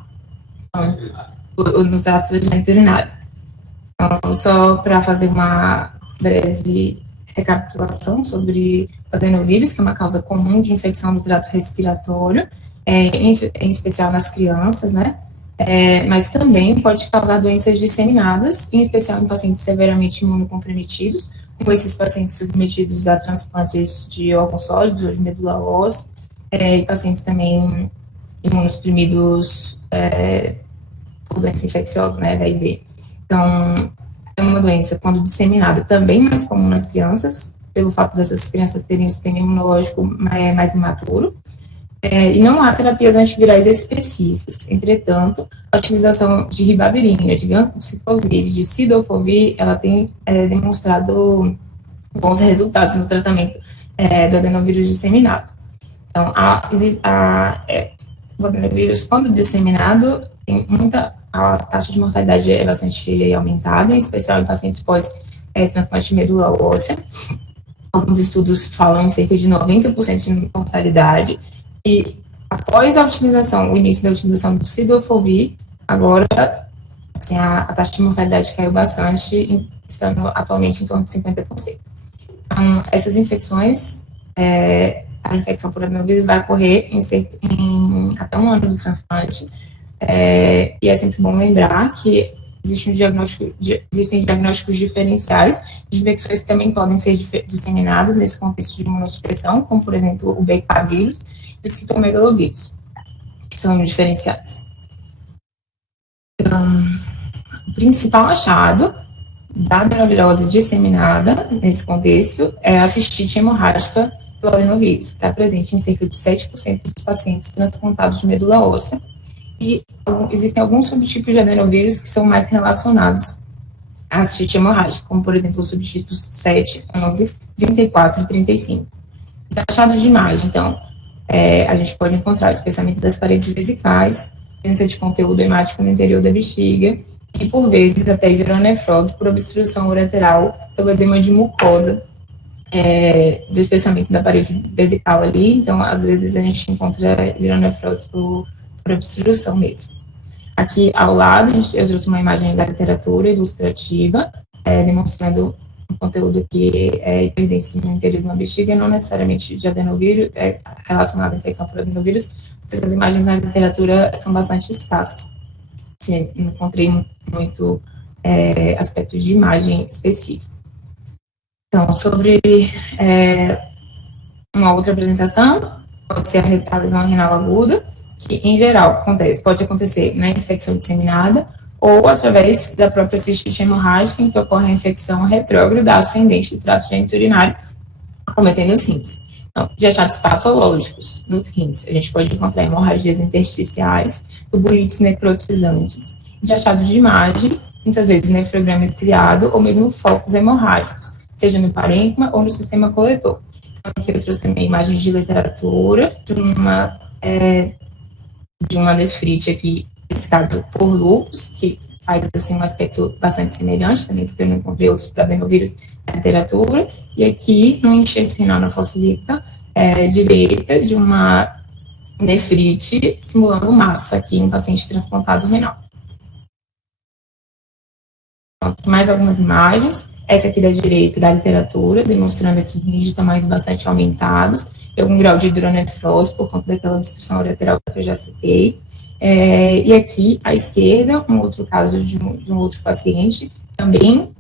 no trato urinário. Então, só para fazer uma breve recapitulação sobre o adenovírus, que é uma causa comum de infecção do trato respiratório, em especial nas crianças, né? Mas também pode causar doenças disseminadas, em especial em pacientes severamente imunocomprometidos, como esses pacientes submetidos a transplantes de órgãos sólidos ou de medula óssea, e pacientes também imunossuprimidos por doença infecciosa, né, HIV. Então, é uma doença, quando disseminada, também mais comum nas crianças, pelo fato dessas crianças terem um sistema imunológico mais imaturo, e não há terapias antivirais específicas. Entretanto, a utilização de ribavirinha, de ganciclovir, de cidofovir, ela tem demonstrado bons resultados no tratamento do adenovírus disseminado. Então, o adenovírus, quando disseminado, a taxa de mortalidade é bastante aumentada, em especial em pacientes pós-transplante de medula óssea. Alguns estudos falam em cerca de 90% de mortalidade. E após o início da utilização do cidofovir, agora assim, a taxa de mortalidade caiu bastante, estando atualmente em torno de 50%. Então, essas infecções, a infecção por adenovírus vai ocorrer em até 1 ano do transplante, e é sempre bom lembrar que existem diagnósticos diferenciais de infecções que também podem ser disseminadas nesse contexto de imunossupressão, como, por exemplo, o BK vírus e o citomegalovírus, que são diferenciais. Então, o principal achado da adenovirose disseminada, nesse contexto, é a cistite hemorrágica pelo adenovírus, que está presente em cerca de 7% dos pacientes transplantados de medula óssea, e existem alguns subtipos de adenovírus que são mais relacionados à cistite hemorrágica, como, por exemplo, os subtipos 7, 11, 34 e 35. Os achados de imagem, então, a gente pode encontrar o espessamento das paredes vesicais, presença de conteúdo hemático no interior da bexiga, e por vezes até hidronefrose por obstrução ureteral pelo edema de mucosa do espessamento da parede vesical ali. Então, às vezes a gente encontra hidronefrose por obstrução mesmo. Aqui ao lado, eu trouxe uma imagem da literatura ilustrativa, demonstrando um conteúdo que é hiperdenso no interior de uma bexiga, não necessariamente de adenovírus, relacionado à infecção por adenovírus. Essas imagens na literatura são bastante escassas. Assim, não encontrei muito aspectos de imagem específico. Então, sobre uma outra apresentação, pode ser a lesão renal aguda, que em geral pode acontecer na infecção disseminada ou através da própria cistite hemorrágica, em que ocorre a infecção retrógrada ascendente do trato geniturinário, acometendo os rins. Então, de achados patológicos nos rins, a gente pode encontrar hemorragias intersticiais, tubulites necrotizantes, de achados de imagem, muitas vezes nefrograma estriado ou mesmo focos hemorrágicos, seja no parênquima ou no sistema coletor. Então, aqui eu trouxe também imagens de literatura de uma nefrite aqui, nesse caso por lúpus, que faz assim um aspecto bastante semelhante também, porque eu não encontrei outros adenovírus na literatura, e aqui no enxerto renal na fossa ilíaca direita de uma nefrite simulando massa aqui em paciente transplantado renal. Então, mais algumas imagens, essa aqui da direita da literatura, demonstrando aqui rins de tamanhos bastante aumentados, e algum grau de hidronefrose por conta daquela obstrução ureteral que eu já citei. E aqui, à esquerda, um outro caso de um outro paciente, também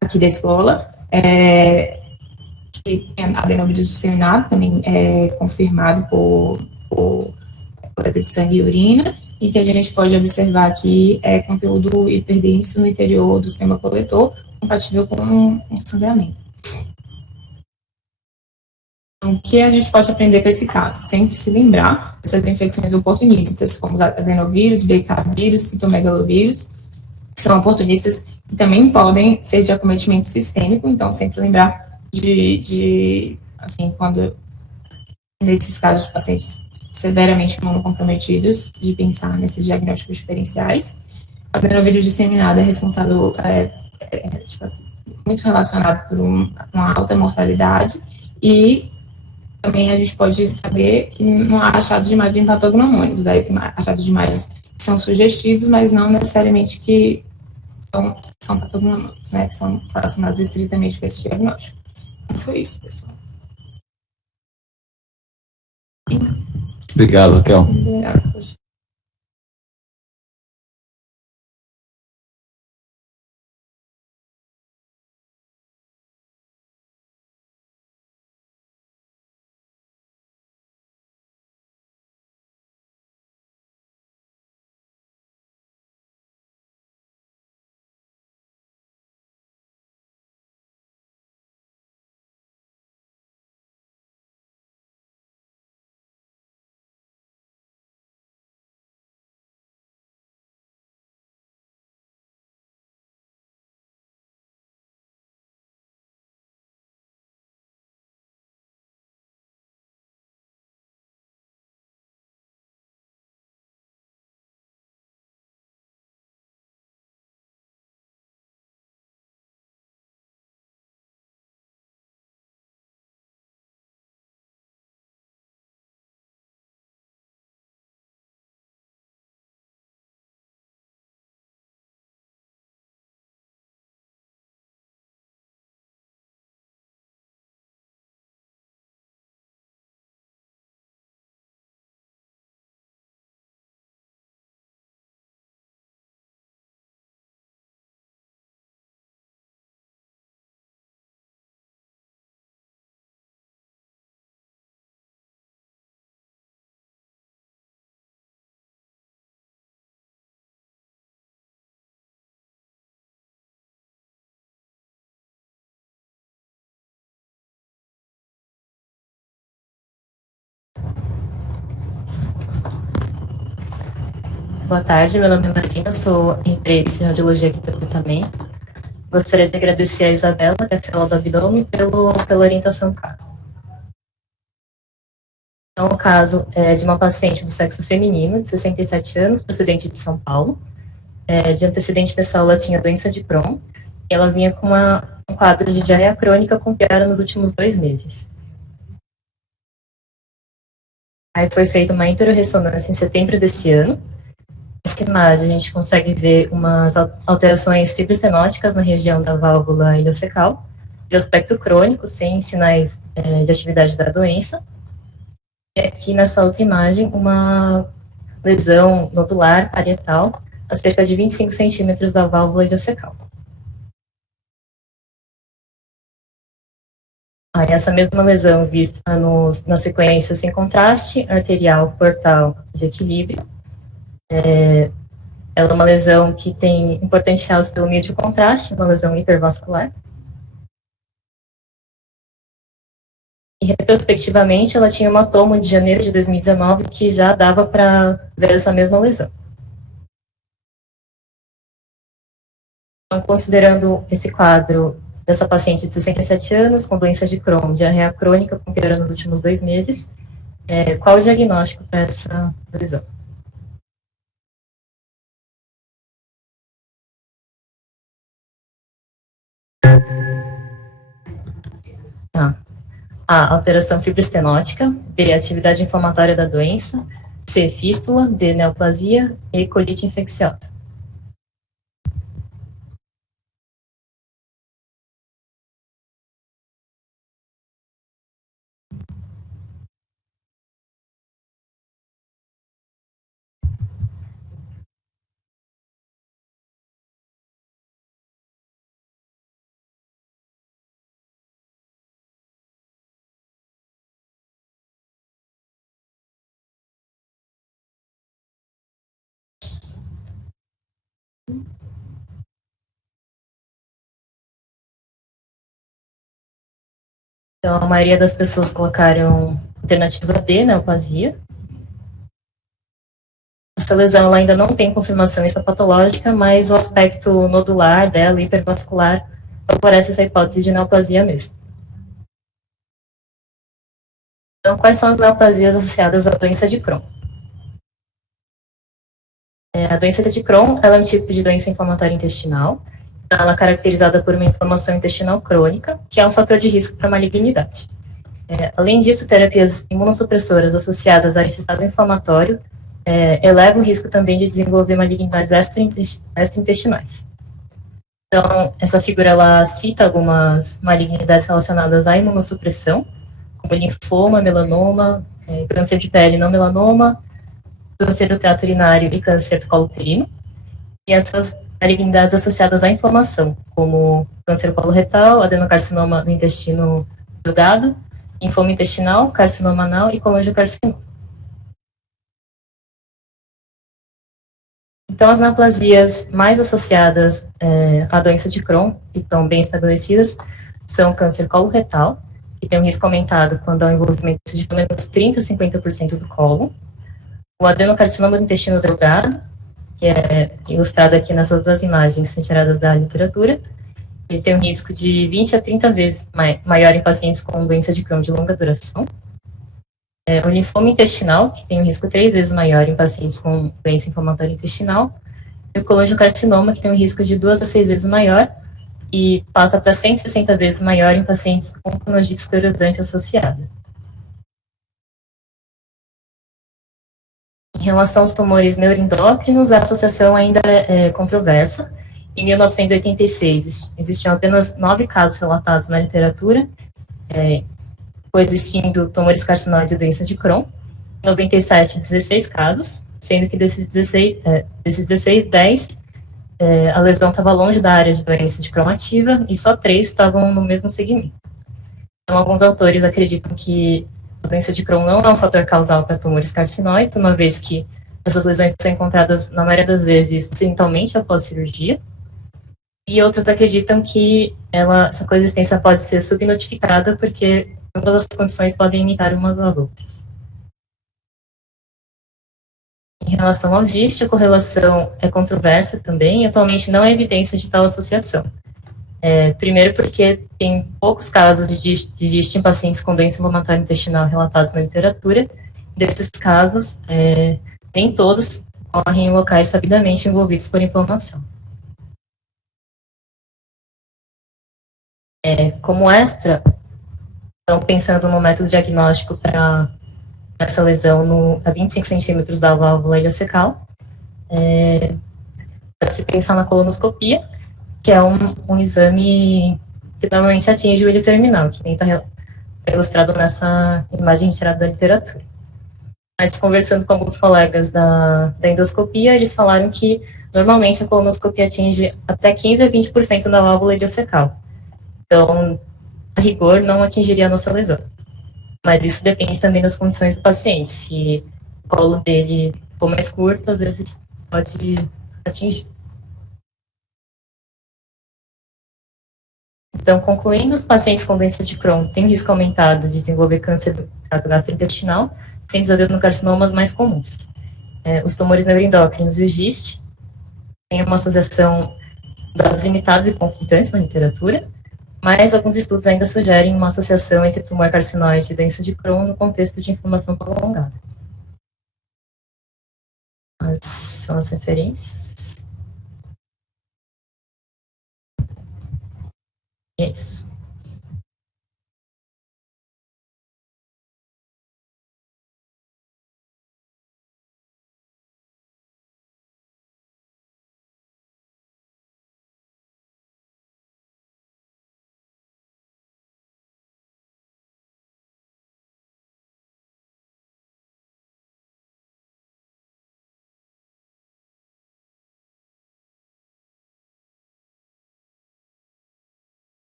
aqui da escola, que tem adenovírus disseminado, também confirmado por coleta de sangue e urina, e que a gente pode observar aqui conteúdo hiperdenso no interior do sistema coletor, compatível com um sangramento. O que a gente pode aprender com esse caso? Sempre se lembrar dessas infecções oportunistas, como os adenovírus, BK vírus, citomegalovírus, que são oportunistas que também podem ser de acometimento sistêmico, então sempre lembrar assim, quando nesses casos de pacientes severamente imunocomprometidos, de pensar nesses diagnósticos diferenciais. O adenovírus disseminado é responsável, tipo assim, muito relacionado por uma alta mortalidade, e também a gente pode saber que não há achados de imagem patognomônicos, achados de imagens que são sugestivos, mas não necessariamente que são patognomônicos, né, que são relacionados estritamente com esse diagnóstico. Então, foi isso, pessoal. Obrigado, Raquel. Obrigada. Boa tarde, meu nome é Marina, sou empreendedora de radiologia aqui do também. Gostaria de agradecer a Isabela, que é a do abdômen, pela orientação do caso. Então, o caso é de uma paciente do sexo feminino, de 67 anos, procedente de São Paulo. De antecedente pessoal, ela tinha doença de Crohn. E ela vinha com um quadro de diarreia crônica com piora nos últimos 2 meses. Aí foi feita uma enterorressonância em setembro desse ano. Nessa imagem, a gente consegue ver umas alterações fibrostenóticas na região da válvula ileocecal, de aspecto crônico, sem sinais de atividade da doença. E aqui nessa outra imagem, uma lesão nodular parietal a cerca de 25 centímetros da válvula ileocecal. Aí essa mesma lesão vista na sequência sem contraste, arterial, portal de equilíbrio. Ela é uma lesão que tem importante realce pelo meio de contraste, uma lesão hipervascular. E, retrospectivamente, ela tinha uma toma de janeiro de 2019 que já dava para ver essa mesma lesão. Então, considerando esse quadro dessa paciente de 67 anos, com doença de Crohn, diarreia crônica com piora nos últimos 2 meses, qual o diagnóstico para essa lesão? Tá. A, alteração fibroestenótica. B, atividade inflamatória da doença. C, fístula. D, neoplasia. E, colite infecciosa. Então, a maioria das pessoas colocaram alternativa D, neoplasia. Essa lesão ela ainda não tem confirmação histopatológica, mas o aspecto nodular dela, hipervascular, favorece essa hipótese de neoplasia mesmo. Então, quais são as neoplasias associadas à doença de Crohn? A doença de Crohn ela é um tipo de doença inflamatória intestinal. Ela é caracterizada por uma inflamação intestinal crônica, que é um fator de risco para malignidade. Além disso, terapias imunossupressoras associadas a esse estado inflamatório elevam o risco também de desenvolver malignidades extraintestinais. Então, essa figura ela cita algumas malignidades relacionadas à imunossupressão, como linfoma, melanoma, câncer de pele não melanoma, câncer do trato urinário e câncer do colo uterino. E essas malignidades associadas à inflamação, como câncer coloretal, adenocarcinoma no intestino delgado, linfoma intestinal, carcinoma anal e colangiocarcinoma. Então, as neoplasias mais associadas à doença de Crohn, que estão bem estabelecidas, são câncer coloretal, que tem um risco aumentado quando há um envolvimento de pelo menos 30% a 50% do colo, o adenocarcinoma do intestino delgado, que é ilustrado aqui nessas 2 imagens retiradas da literatura. Ele tem um risco de 20 a 30 vezes maior em pacientes com doença de Crohn de longa duração. O linfoma intestinal, que tem um risco 3 vezes maior em pacientes com doença inflamatória intestinal. E o colangiocarcinoma, que tem um risco de 2 a 6 vezes maior e passa para 160 vezes maior em pacientes com conjuntivite esclerosante associada. Em relação aos tumores neuroendócrinos, a associação ainda é controversa. Em 1986, existiam apenas 9 casos relatados na literatura, coexistindo tumores carcinoides e doença de Crohn. Em 97, 16 casos, sendo que desses 16, 10, a lesão estava longe da área de doença de Crohn ativa e só 3 estavam no mesmo segmento. Então, alguns autores acreditam que a doença de Crohn não é um fator causal para tumores carcinoides, uma vez que essas lesões são encontradas, na maioria das vezes, acidentalmente após cirurgia. E outros acreditam que essa coexistência pode ser subnotificada porque todas as condições podem imitar umas às outras. Em relação ao GIST, a correlação é controversa também e atualmente não há evidência de tal associação. Primeiro porque tem poucos casos de GIST em pacientes com doença inflamatória intestinal relatados na literatura, desses casos, nem todos ocorrem em locais sabidamente envolvidos por inflamação. Como extra, então, pensando no método diagnóstico para essa lesão a 25 centímetros da válvula iliocecal, pode-se pensar na colonoscopia, que é um exame que normalmente atinge o ilho terminal, que nem está ilustrado nessa imagem tirada da literatura. Mas conversando com alguns colegas da endoscopia, eles falaram que normalmente a colonoscopia atinge até 15 a 20% da válvula iliocecal. Então, a rigor, não atingiria a nossa lesão. Mas isso depende também das condições do paciente. Se o colo dele for mais curto, às vezes pode atingir. Então, concluindo, os pacientes com doença de Crohn têm risco aumentado de desenvolver câncer do trato gastrointestinal, sendo os adenocarcinomas mais comuns. Os tumores neuroendócrinos e o GIST têm uma associação dados limitados e conflitantes na literatura, mas alguns estudos ainda sugerem uma associação entre tumor carcinoide e doença de Crohn no contexto de inflamação prolongada. São as referências. E é isso.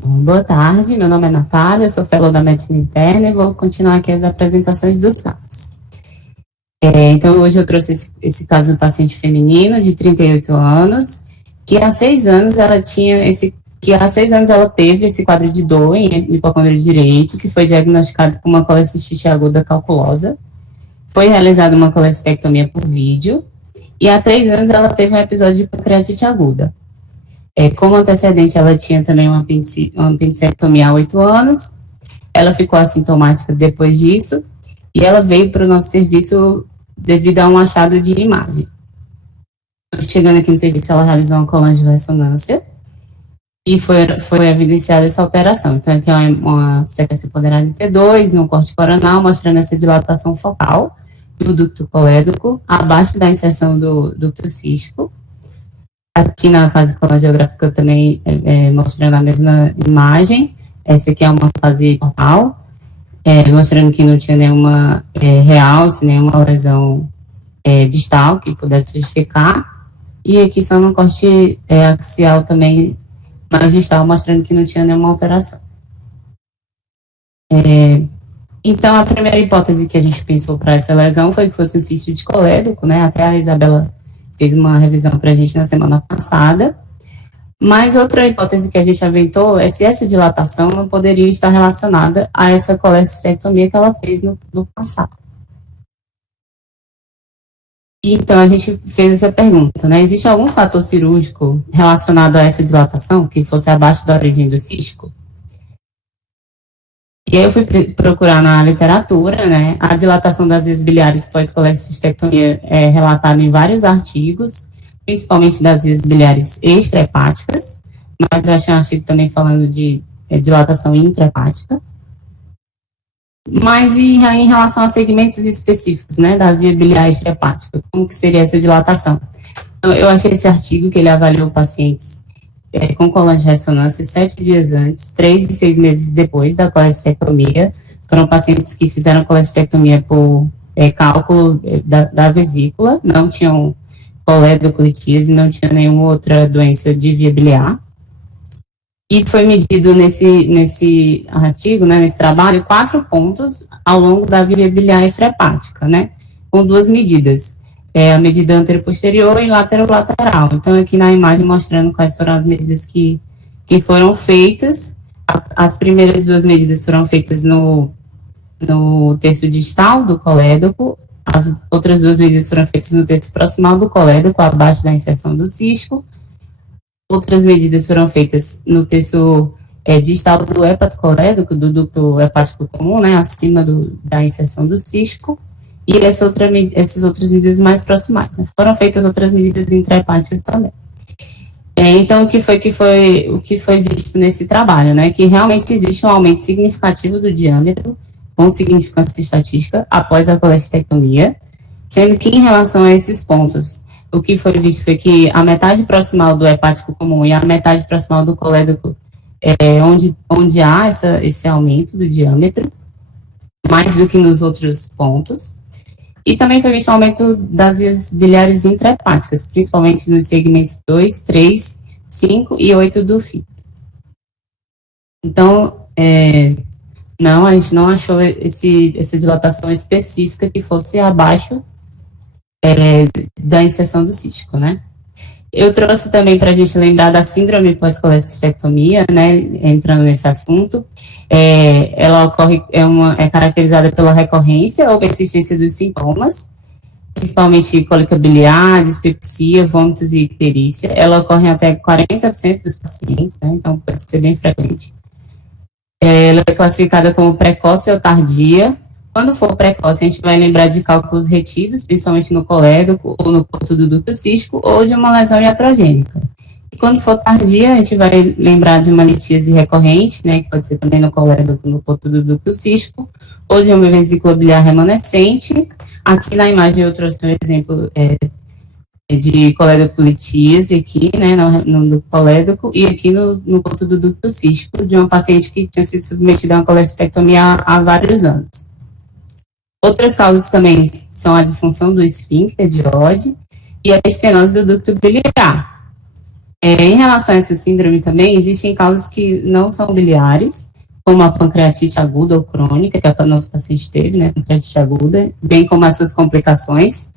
Boa tarde, meu nome é Natália, eu sou fellow da Medicina Interna e vou continuar aqui as apresentações dos casos. Então, hoje eu trouxe esse caso do paciente feminino de 38 anos, que há 6 anos ela teve esse quadro de dor em hipocôndrio direito, que foi diagnosticado com uma colecistite aguda calculosa. Foi realizada uma colestectomia por vídeo, e há 3 anos ela teve um episódio de pancreatite aguda. Como antecedente, ela tinha também uma apendicectomia há 8 anos, ela ficou assintomática depois disso, e ela veio para o nosso serviço devido a um achado de imagem. Chegando aqui no serviço, ela realizou uma colagem de ressonância, e foi evidenciada essa alteração. Então, aqui é uma sequência ponderada em T2, no corte coronal, mostrando essa dilatação focal do ducto colédoco, abaixo da inserção do ducto cístico. Aqui na fase colangiográfica também mostrando a mesma imagem. Essa aqui é uma fase portal, mostrando que não tinha nenhuma realce, nenhuma lesão distal que pudesse justificar. E aqui só no corte axial também, mais distal, mostrando que não tinha nenhuma alteração. Então, a primeira hipótese que a gente pensou para essa lesão foi que fosse um cisto de colédoco, né? Até a Isabela fez uma revisão para a gente na semana passada. Mas outra hipótese que a gente aventou é se essa dilatação não poderia estar relacionada a essa colestectomia que ela fez no passado. Então, a gente fez essa pergunta, né? Existe algum fator cirúrgico relacionado a essa dilatação que fosse abaixo da origem do cístico? E aí eu fui procurar na literatura, né? A dilatação das vias biliares pós-colecistectomia é relatada em vários artigos, principalmente das vias biliares extrahepáticas, mas eu achei um artigo também falando de dilatação intrahepática. Mas em relação a segmentos específicos, né, da via biliar extrahepática, como que seria essa dilatação? Então, eu achei esse artigo que ele avaliou pacientes com colagem de ressonância 7 dias antes, 3 e 6 meses depois da colestectomia. Foram pacientes que fizeram colestectomia por cálculo da vesícula, não tinham coledoclitíase, não tinha nenhuma outra doença de via biliar. E foi medido nesse artigo, né, nesse trabalho, 4 pontos ao longo da via biliar extrahepática, né, com 2 medidas. a medida anteroposterior e lateral. Então, aqui na imagem mostrando quais foram as medidas que foram feitas. As primeiras duas medidas foram feitas no terço distal do colédoco, as outras duas medidas foram feitas no terço proximal do colédoco, abaixo da inserção do cisco. Outras medidas foram feitas no terço distal do hepatocolédoco, do ducto hepático comum, né, acima da inserção do cisco, e essas outras medidas mais proximais. Né. Foram feitas outras medidas intrahepáticas também. Então, o que foi visto nesse trabalho, né, que realmente existe um aumento significativo do diâmetro, com significância estatística, após a colestectomia, sendo que em relação a esses pontos, o que foi visto foi que a metade proximal do hepático comum e a metade proximal do colédoco onde há esse aumento do diâmetro, mais do que nos outros pontos. E também foi visto um aumento das vias biliares intrahepáticas, principalmente nos segmentos 2, 3, 5 e 8 do fibro. Então, não, a gente não achou essa dilatação específica que fosse abaixo da inserção do cístico, né? Eu trouxe também para a gente lembrar da síndrome pós-colestectomia, né, entrando nesse assunto. Ela ocorre, é caracterizada pela recorrência ou persistência dos sintomas, principalmente cólica biliar, dispepsia, vômitos e icterícia. Ela ocorre em até 40% dos pacientes, né, então pode ser bem frequente. Ela é classificada como precoce ou tardia. Quando for precoce, a gente vai lembrar de cálculos retidos, principalmente no colédoco ou no porto do ducto cístico, ou de uma lesão iatrogênica. E quando for tardia, a gente vai lembrar de uma litíase recorrente, né, que pode ser também no colédoco, no porto do ducto cístico, ou de uma vesícula biliar remanescente. Aqui na imagem eu trouxe um exemplo de colédoco-litíase, aqui, né, no colédoco, e aqui no porto do ducto cístico, de uma paciente que tinha sido submetida a uma colestectomia há vários anos. Outras causas também são a disfunção do esfíncter de Oddi e a estenose do ducto biliar. Em relação a essa síndrome também, existem causas que não são biliares, como a pancreatite aguda ou crônica, que a nossa paciente teve, né, pancreatite aguda, bem como essas complicações,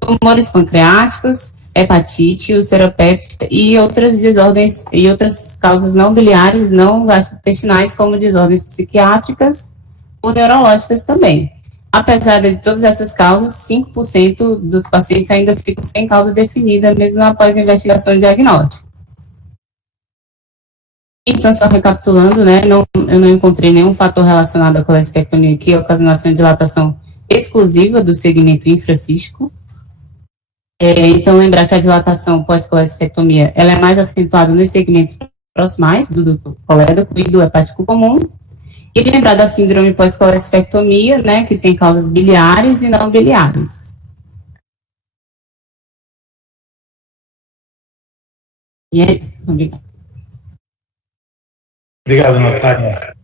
tumores pancreáticos, hepatite, ulceropéptica e outras desordens, e outras causas não biliares, não gastrointestinais, como desordens psiquiátricas ou neurológicas também. Apesar de todas essas causas, 5% dos pacientes ainda ficam sem causa definida, mesmo após a investigação diagnóstica. Então, só recapitulando, né, eu não encontrei nenhum fator relacionado à colestectomia que ocasionasse dilatação exclusiva do segmento infracístico. Então, lembrar que a dilatação pós-colestectomia, ela é mais acentuada nos segmentos proximais do ducto colédoco e do hepático comum. E lembrar da síndrome pós-colestectomia, né, que tem causas biliares e não biliares. E é isso. Obrigada. Obrigado, Natália.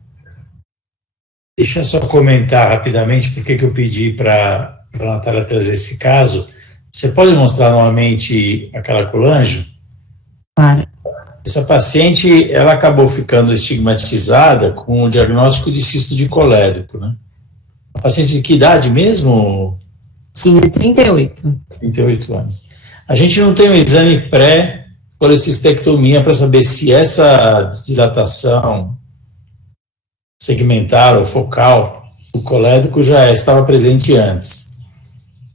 Deixa eu só comentar rapidamente por que eu pedi para a Natália trazer esse caso. Você pode mostrar novamente aquela colange? Claro. Essa paciente, ela acabou ficando estigmatizada com o diagnóstico de cisto de colédoco, né? A paciente de que idade mesmo? Tinha 38. 38 anos. A gente não tem um exame pré-colecistectomia para saber se essa dilatação segmentar ou focal do colédoco já estava presente antes.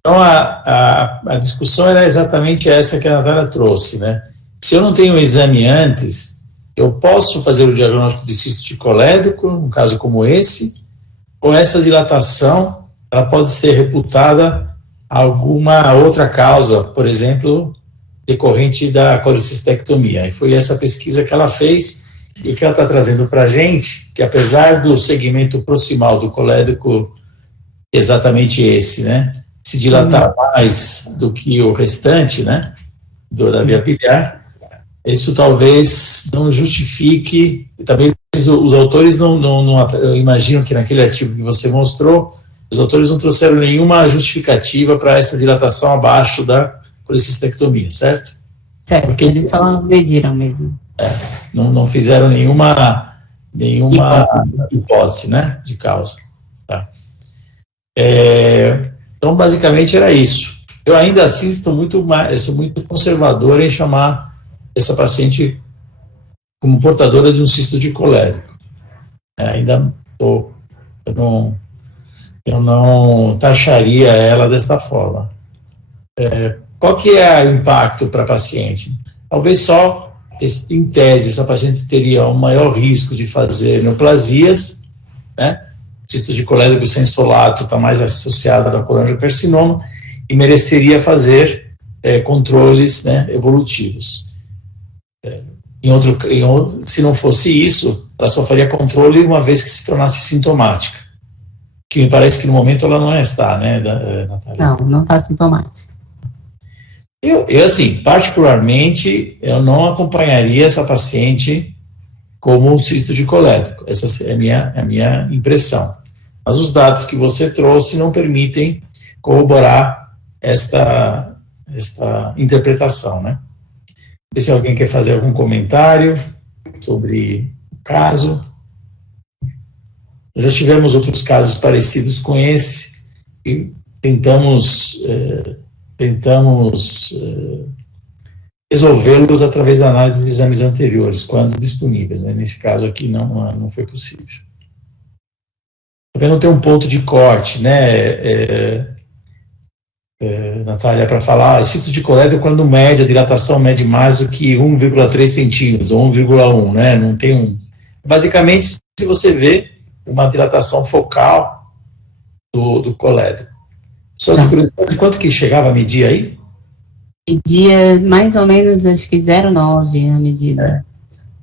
Então, a discussão era exatamente essa que a Natália trouxe, né? Se eu não tenho um exame antes, eu posso fazer o diagnóstico de cisto de colédoco, um caso como esse, ou essa dilatação, ela pode ser reputada a alguma outra causa, por exemplo, decorrente da colecistectomia. E foi essa pesquisa que ela fez e que ela está trazendo para a gente, que apesar do segmento proximal do colédoco, exatamente esse, né, se dilatar mais do que o restante, né, da via biliar, isso talvez não justifique, também os autores eu imagino que naquele artigo que você mostrou, os autores não trouxeram nenhuma justificativa para essa dilatação abaixo da colecistectomia, certo? Certo, porque eles só mediram mesmo. Não fizeram nenhuma hipótese, né, de causa. Tá. Então, basicamente era isso. eu ainda assim eu sou muito conservador em chamar essa paciente como portadora de um cisto de colérico. Eu não taxaria ela desta forma. Qual que é o impacto para a paciente? Talvez só, em tese, essa paciente teria um maior risco de fazer neoplasias, né? Cisto de colérico sem solato está mais associado ao colangiocarcinoma e mereceria fazer controles, né, evolutivos. Se não fosse isso, ela só faria controle uma vez que se tornasse sintomática, que me parece que no momento ela não está, né, Natália? Não está sintomática. Eu, assim, particularmente, eu não acompanharia essa paciente como um cisto de colérico. Essa é a minha impressão. Mas os dados que você trouxe não permitem corroborar esta interpretação, né? Não sei se alguém quer fazer algum comentário sobre o caso. Já tivemos outros casos parecidos com esse e tentamos resolvê-los através da análise de exames anteriores, quando disponíveis, né? Nesse caso aqui não foi possível. Também não tem um ponto de corte, né, Natália, para falar, cisto de colérico quando mede, a dilatação mede mais do que 1,3 centímetros, ou 1,1, né, não tem basicamente, se você vê uma dilatação focal do colérico. Só de curiosidade, quanto que chegava a medir aí? Media mais ou menos, acho que 0,9 a medida.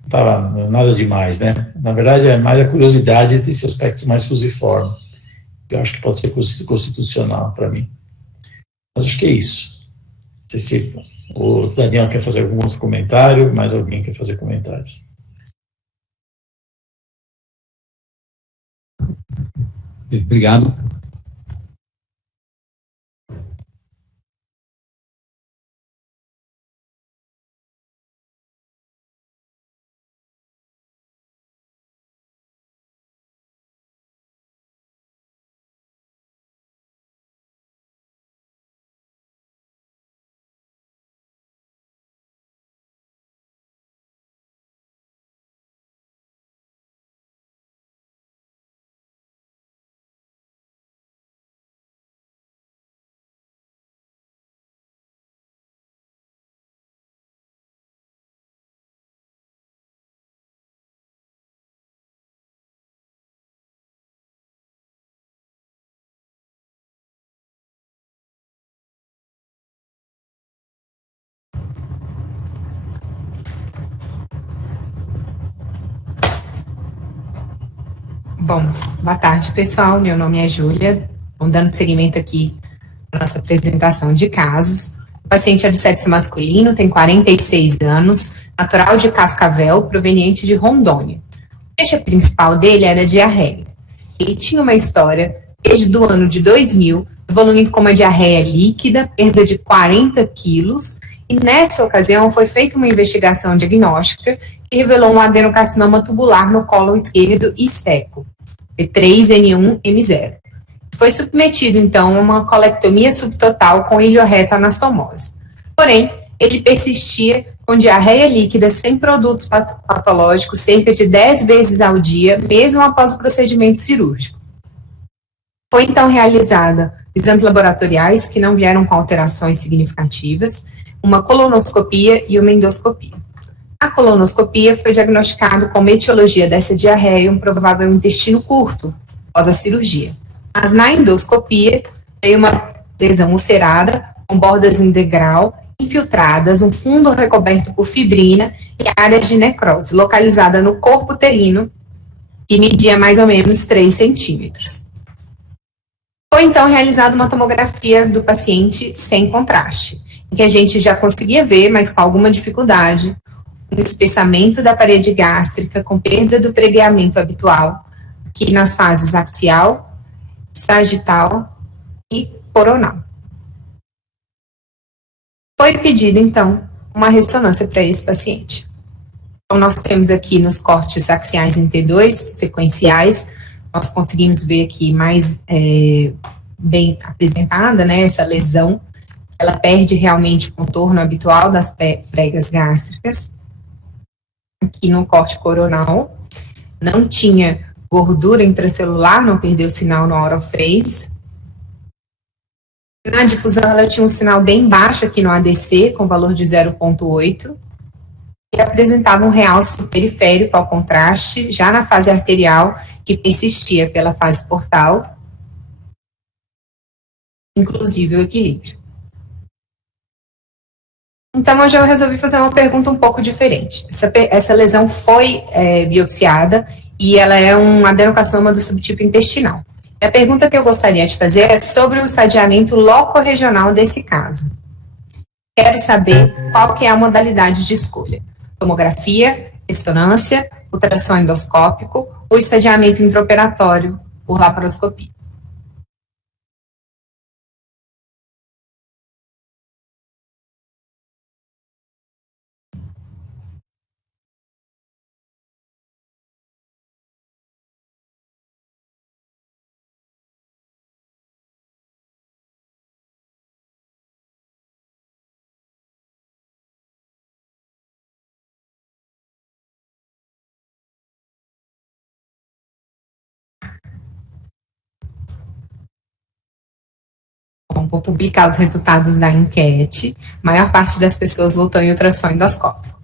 Não estava nada demais, né? Na verdade, é mais a curiosidade desse aspecto mais fusiforme, que eu acho que pode ser constitucional para mim. Mas acho que é isso. Não sei se o Daniel quer fazer algum outro comentário, mais alguém quer fazer comentários. Obrigado. Bom, boa tarde, pessoal. Meu nome é Júlia. Vamos dando seguimento aqui à nossa apresentação de casos. O paciente é do sexo masculino, tem 46 anos, natural de Cascavel, proveniente de Rondônia. A queixa principal dele era diarreia. Ele tinha uma história, desde o ano de 2000, evoluindo com uma diarreia líquida, perda de 40 quilos, e nessa ocasião foi feita uma investigação diagnóstica que revelou um adenocarcinoma tubular no colo esquerdo e seco, T3N1M0. Foi submetido, então, a uma colectomia subtotal com ilioreto-anastomose. Porém, ele persistia com diarreia líquida sem produtos patológicos cerca de 10 vezes ao dia, mesmo após o procedimento cirúrgico. Foi, então, realizada exames laboratoriais que não vieram com alterações significativas, uma colonoscopia e uma endoscopia. A colonoscopia foi diagnosticado com etiologia dessa diarreia e um provável intestino curto, após a cirurgia. Mas na endoscopia, veio uma lesão ulcerada, com bordas em degrau, infiltradas, um fundo recoberto por fibrina e áreas de necrose, localizada no corpo uterino, que media mais ou menos 3 centímetros. Foi então realizada uma tomografia do paciente sem contraste, em que a gente já conseguia ver, mas com alguma dificuldade, um espessamento da parede gástrica com perda do pregueamento habitual, que nas fases axial, sagital e coronal. Foi pedida, então, uma ressonância para esse paciente. Então, nós temos aqui nos cortes axiais em T2, sequenciais, nós conseguimos ver aqui mais bem apresentada, né, essa lesão, ela perde realmente o contorno habitual das pregas gástricas. Aqui no corte coronal, não tinha gordura intracelular, não perdeu sinal no oral phase. Na difusão, ela tinha um sinal bem baixo aqui no ADC, com valor de 0,8, e apresentava um realce periférico ao contraste, já na fase arterial, que persistia pela fase portal, inclusive o equilíbrio. Então, hoje eu resolvi fazer uma pergunta um pouco diferente. Essa lesão foi biopsiada e ela é um adenocarcinoma do subtipo intestinal. E a pergunta que eu gostaria de fazer é sobre o estadiamento locorregional desse caso. Quero saber qual que é a modalidade de escolha. Tomografia, ressonância, ultrassom endoscópico ou estadiamento intraoperatório por laparoscopia. Bom, vou publicar os resultados da enquete. A maior parte das pessoas votou em ultrassom endoscópico.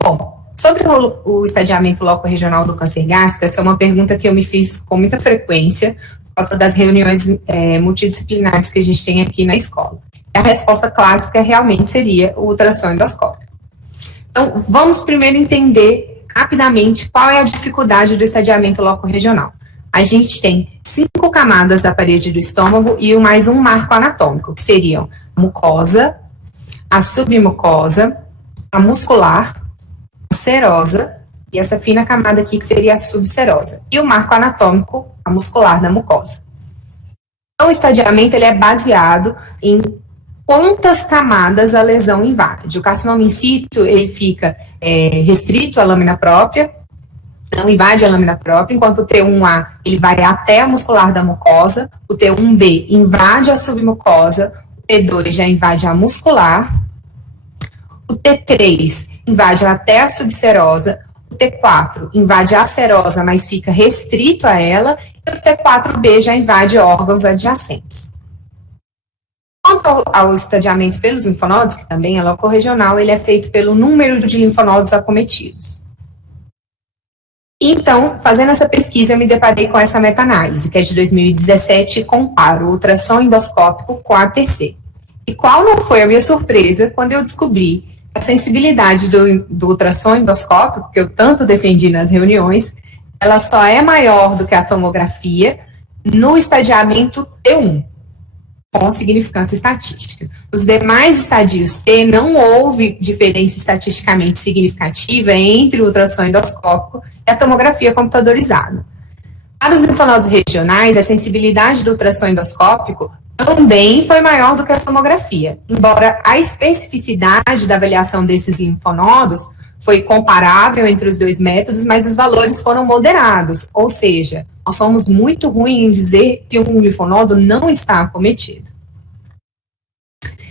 Bom, sobre o estadiamento locorregional do câncer gástrico, essa é uma pergunta que eu me fiz com muita frequência por causa das reuniões multidisciplinares que a gente tem aqui na escola. A resposta clássica realmente seria o ultrassom endoscópico. Então, vamos primeiro entender rapidamente qual é a dificuldade do estadiamento locorregional. A gente tem 5 camadas da parede do estômago e mais um marco anatômico, que seriam a mucosa, a submucosa, a muscular, a serosa e essa fina camada aqui que seria a subserosa. E o marco anatômico, a muscular da mucosa. Então, o estadiamento ele é baseado em quantas camadas a lesão invade. O carcinoma in situ, ele fica restrito à lâmina própria, não invade a lâmina própria, enquanto o T1A ele vai até a muscular da mucosa, o T1B invade a submucosa, o T2 já invade a muscular, o T3 invade até a subserosa, o T4 invade a serosa, mas fica restrito a ela, e o T4B já invade órgãos adjacentes. Quanto ao estadiamento pelos linfonodos, que também é locorregional, ele é feito pelo número de linfonodos acometidos. Então, fazendo essa pesquisa, eu me deparei com essa meta-análise, que é de 2017, e comparo o ultrassom endoscópico com a ATC. E qual não foi a minha surpresa quando eu descobri que a sensibilidade do ultrassom endoscópico, que eu tanto defendi nas reuniões, ela só é maior do que a tomografia no estadiamento T1, com significância estatística. Os demais estadios T não houve diferença estatisticamente significativa entre o ultrassom endoscópico e a tomografia computadorizada. Para os linfonodos regionais, a sensibilidade do ultrassom endoscópico também foi maior do que a tomografia, embora a especificidade da avaliação desses linfonodos foi comparável entre os dois métodos, mas os valores foram moderados, ou seja, nós somos muito ruins em dizer que um linfonodo não está acometido.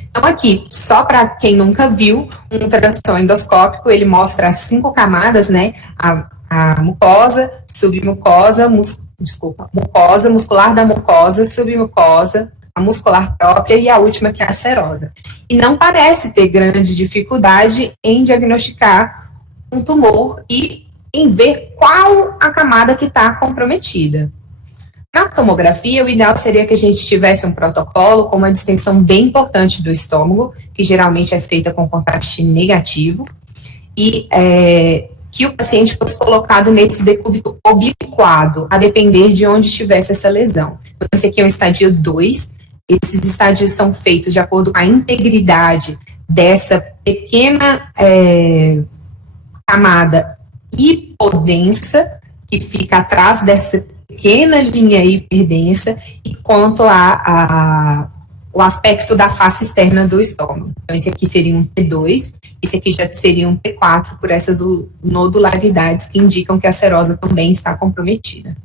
Então, aqui, só para quem nunca viu, um ultrassom endoscópico, ele mostra as 5 camadas, né? A mucosa, submucosa, mucosa, muscular da mucosa, submucosa, a muscular própria e a última que é a serosa. E não parece ter grande dificuldade em diagnosticar um tumor e em ver qual a camada que está comprometida. Na tomografia, o ideal seria que a gente tivesse um protocolo com uma distensão bem importante do estômago, que geralmente é feita com contraste negativo, e que o paciente fosse colocado nesse decúbito obliquado, a depender de onde estivesse essa lesão. Então, esse aqui é um estadio 2, esses estadios são feitos de acordo com a integridade dessa pequena camada hipodensa, que fica atrás dessa pequena linha hiperdensa, e quanto o aspecto da face externa do estômago. Então, esse aqui seria um T2, esse aqui já seria um T4, por essas nodularidades que indicam que a serosa também está comprometida.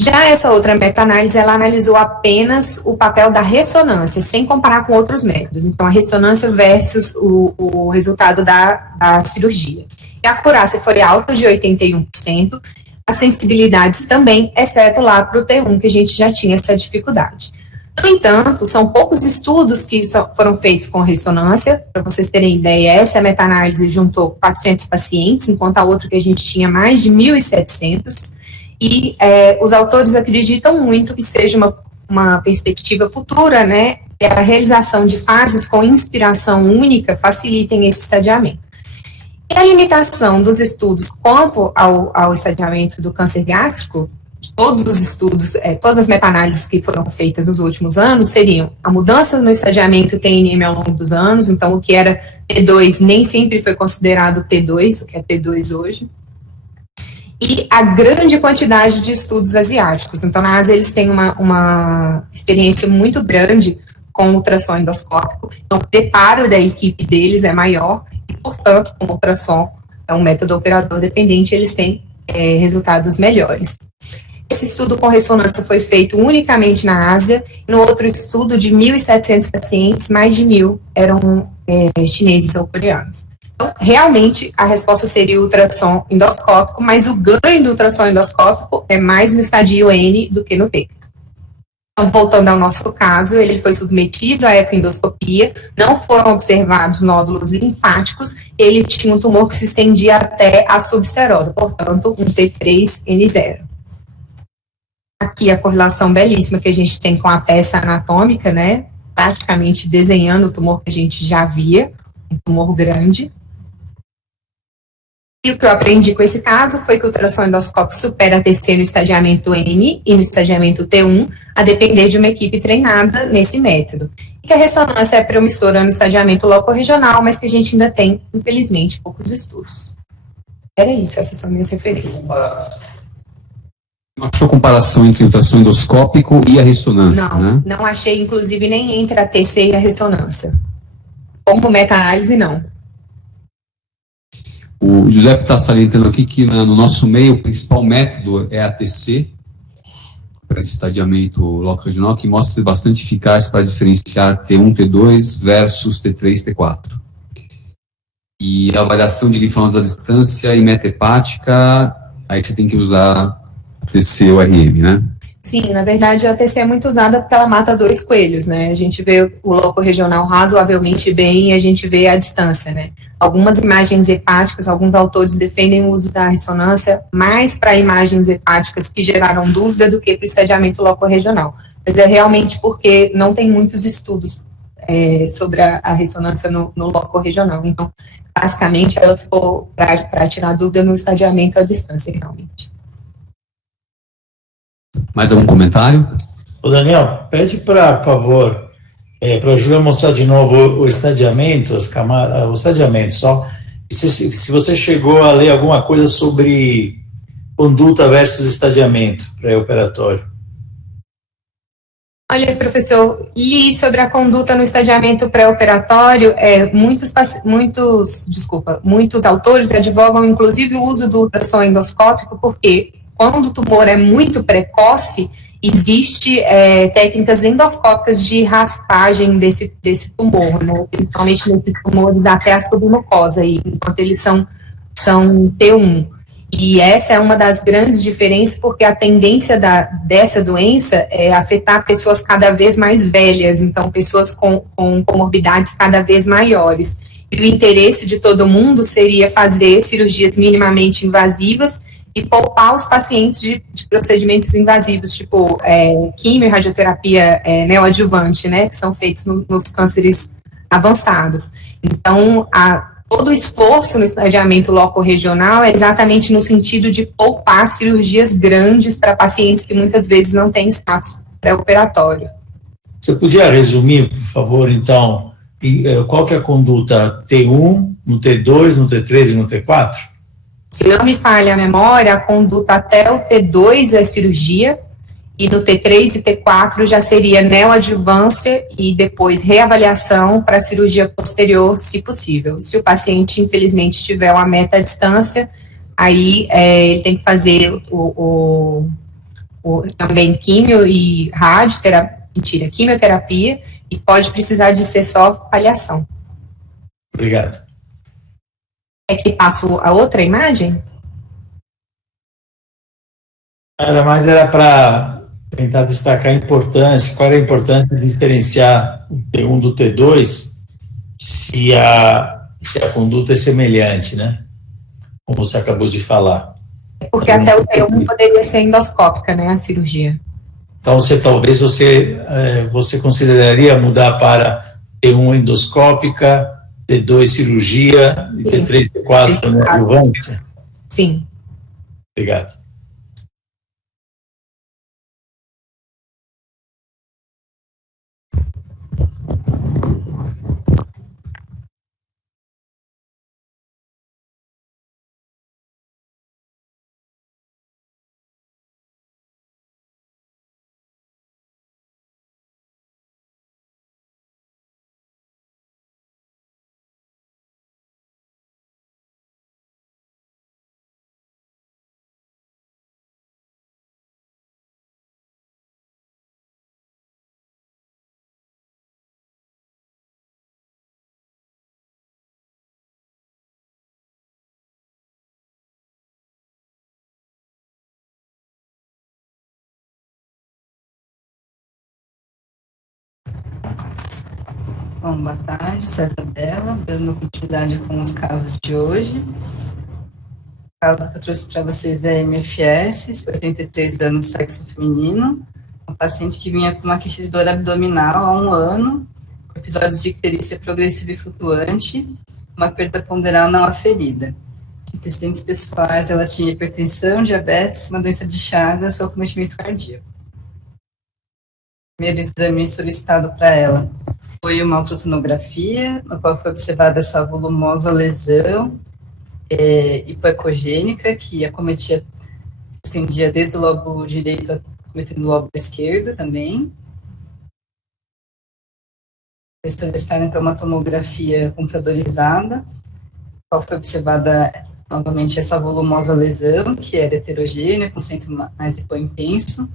Já essa outra meta-análise, ela analisou apenas o papel da ressonância, sem comparar com outros métodos. Então, a ressonância versus o resultado da cirurgia. E a acurácia foi alta, de 81%, as sensibilidades também, exceto lá para o T1, que a gente já tinha essa dificuldade. No entanto, são poucos estudos que foram feitos com ressonância. Para vocês terem ideia, essa meta-análise juntou 400 pacientes, enquanto a outra que a gente tinha mais de 1.700. E os autores acreditam muito que seja uma perspectiva futura, né, que a realização de fases com inspiração única facilitem esse estadiamento. E a limitação dos estudos quanto ao estadiamento do câncer gástrico, todos os estudos, todas as meta-análises que foram feitas nos últimos anos seriam a mudança no estadiamento TNM ao longo dos anos, então o que era T2 nem sempre foi considerado T2, o que é T2 hoje, e a grande quantidade de estudos asiáticos. Então, na Ásia, eles têm uma experiência muito grande com ultrassom endoscópico, então o preparo da equipe deles é maior, e, portanto, com ultrassom, é um método operador dependente, eles têm resultados melhores. Esse estudo com ressonância foi feito unicamente na Ásia. No outro estudo, de 1.700 pacientes, mais de 1.000 eram chineses ou coreanos. Então, realmente, a resposta seria o ultrassom endoscópico, mas o ganho do ultrassom endoscópico é mais no estadio N do que no T. Então, voltando ao nosso caso, ele foi submetido à ecoendoscopia, não foram observados nódulos linfáticos, ele tinha um tumor que se estendia até a subserosa, portanto, um T3N0. Aqui a correlação belíssima que a gente tem com a peça anatômica, né, praticamente desenhando o tumor que a gente já via, um tumor grande. E o que eu aprendi com esse caso foi que o ultrassom endoscópico supera a TC no estadiamento N e no estadiamento T1, a depender de uma equipe treinada nesse método. E que a ressonância é promissora no estadiamento locorregional, mas que a gente ainda tem, infelizmente, poucos estudos. Era isso, essas são minhas referências. Não achou comparação entre o ultrassom endoscópico e a ressonância, né? Não achei, inclusive, nem entre a TC e a ressonância. Como meta-análise, não. O Giuseppe está salientando aqui que no nosso meio o principal método é a TC, para esse estadiamento loco-regional, que mostra ser bastante eficaz para diferenciar T1, T2 versus T3, T4. E a avaliação de linfonodos à distância e meta hepática, aí você tem que usar TC ou RM, né? Sim, na verdade a TC é muito usada porque ela mata dois coelhos, né? A gente vê o loco regional razoavelmente bem e a gente vê a distância, né? Algumas imagens hepáticas, alguns autores defendem o uso da ressonância mais para imagens hepáticas que geraram dúvida do que para o estadiamento loco regional. Mas é realmente porque não tem muitos estudos sobre a ressonância no loco regional. Então, basicamente, ela ficou para tirar dúvida no estadiamento à distância, realmente. Mais algum comentário? Ô Daniel, pede por favor, para a Júlia mostrar de novo o estadiamento, as camadas, o estadiamento só. E se você chegou a ler alguma coisa sobre conduta versus estadiamento pré-operatório. Olha, professor, li sobre a conduta no estadiamento pré-operatório, muitos autores advogam, inclusive, o uso do ultrassom endoscópico, porque quando o tumor é muito precoce, existe técnicas endoscópicas de raspagem desse tumor, né? Principalmente nesses tumores até a submucosa, enquanto eles são T1. E essa é uma das grandes diferenças, porque a tendência dessa doença é afetar pessoas cada vez mais velhas, então pessoas com comorbidades cada vez maiores. E o interesse de todo mundo seria fazer cirurgias minimamente invasivas e poupar os pacientes de procedimentos invasivos, tipo quimio e radioterapia neoadjuvante, né, que são feitos nos cânceres avançados. Então, todo o esforço no estadiamento loco-regional é exatamente no sentido de poupar cirurgias grandes para pacientes que muitas vezes não têm status pré-operatório. Você podia resumir, por favor, então, qual que é a conduta T1, no T2, no T3 e no T4? Se não me falha a memória, a conduta até o T2 é cirurgia, e no T3 e T4 já seria neoadjuvância e depois reavaliação para cirurgia posterior, se possível. Se o paciente, infelizmente, tiver uma meta à distância, aí ele tem que fazer o também quimio e quimioterapia, e pode precisar de ser só paliação. Obrigado. É que passo a outra imagem? Era para tentar destacar a importância, qual era a importância de diferenciar o T1 do T2 se a conduta é semelhante, né? Como você acabou de falar. Porque até o T1 poderia ser endoscópica, né, a cirurgia. Então, talvez você consideraria mudar para T1 endoscópica, T2 cirurgia e T3, T4 adjuvância? Sim. Obrigado. Bom, boa tarde, sou a Isabela, dando continuidade com os casos de hoje. O caso que eu trouxe para vocês é MFS, 83 anos, sexo feminino, uma paciente que vinha com uma queixa de dor abdominal há 1 ano, com episódios de icterícia progressiva e flutuante, uma perda ponderal não aferida. Antecedentes pessoais, ela tinha hipertensão, diabetes, uma doença de Chagas ou acometimento cardíaco. O primeiro exame solicitado para ela foi uma ultrassonografia, no qual foi observada essa volumosa lesão hipoecogênica, que acometia, estendia desde o lobo direito, acometendo o lobo esquerdo também. Foi solicitada, então, uma tomografia computadorizada, no qual foi observada, novamente, essa volumosa lesão, que era heterogênea, com centro mais hipointenso,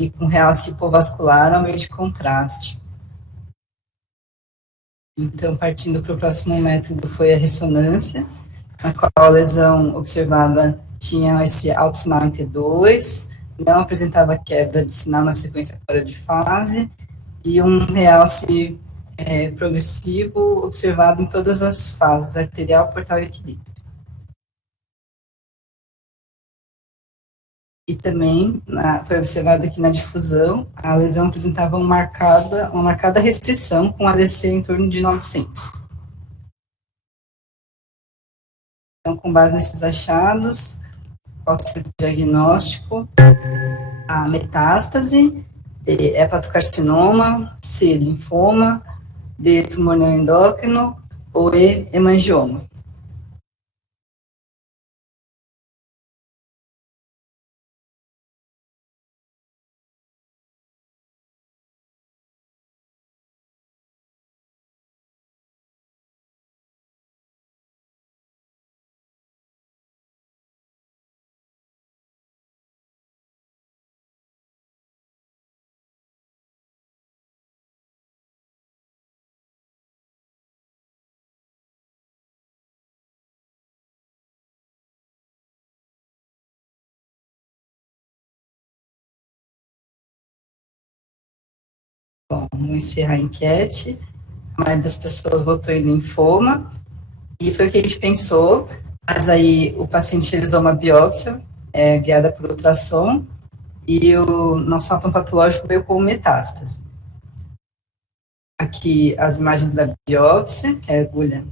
e com realce hipovascular ao meio de contraste. Então, partindo para o próximo método, foi a ressonância, na qual a lesão observada tinha esse alto sinal em T2, não apresentava queda de sinal na sequência fora de fase, e um realce progressivo observado em todas as fases, arterial, portal e equilíbrio. E também foi observado que na difusão a lesão apresentava uma marcada restrição com ADC em torno de 900. Então, com base nesses achados, pode ser o diagnóstico, a metástase, hepatocarcinoma, C, linfoma, D, tumor neuroendócrino, ou E, hemangioma. Bom, vamos encerrar a enquete. A maioria das pessoas votou em linfoma, e foi o que a gente pensou, mas aí o paciente realizou uma biópsia, guiada por ultrassom, e o nosso atom patológico veio com metástase. Aqui as imagens da biópsia, que é a agulha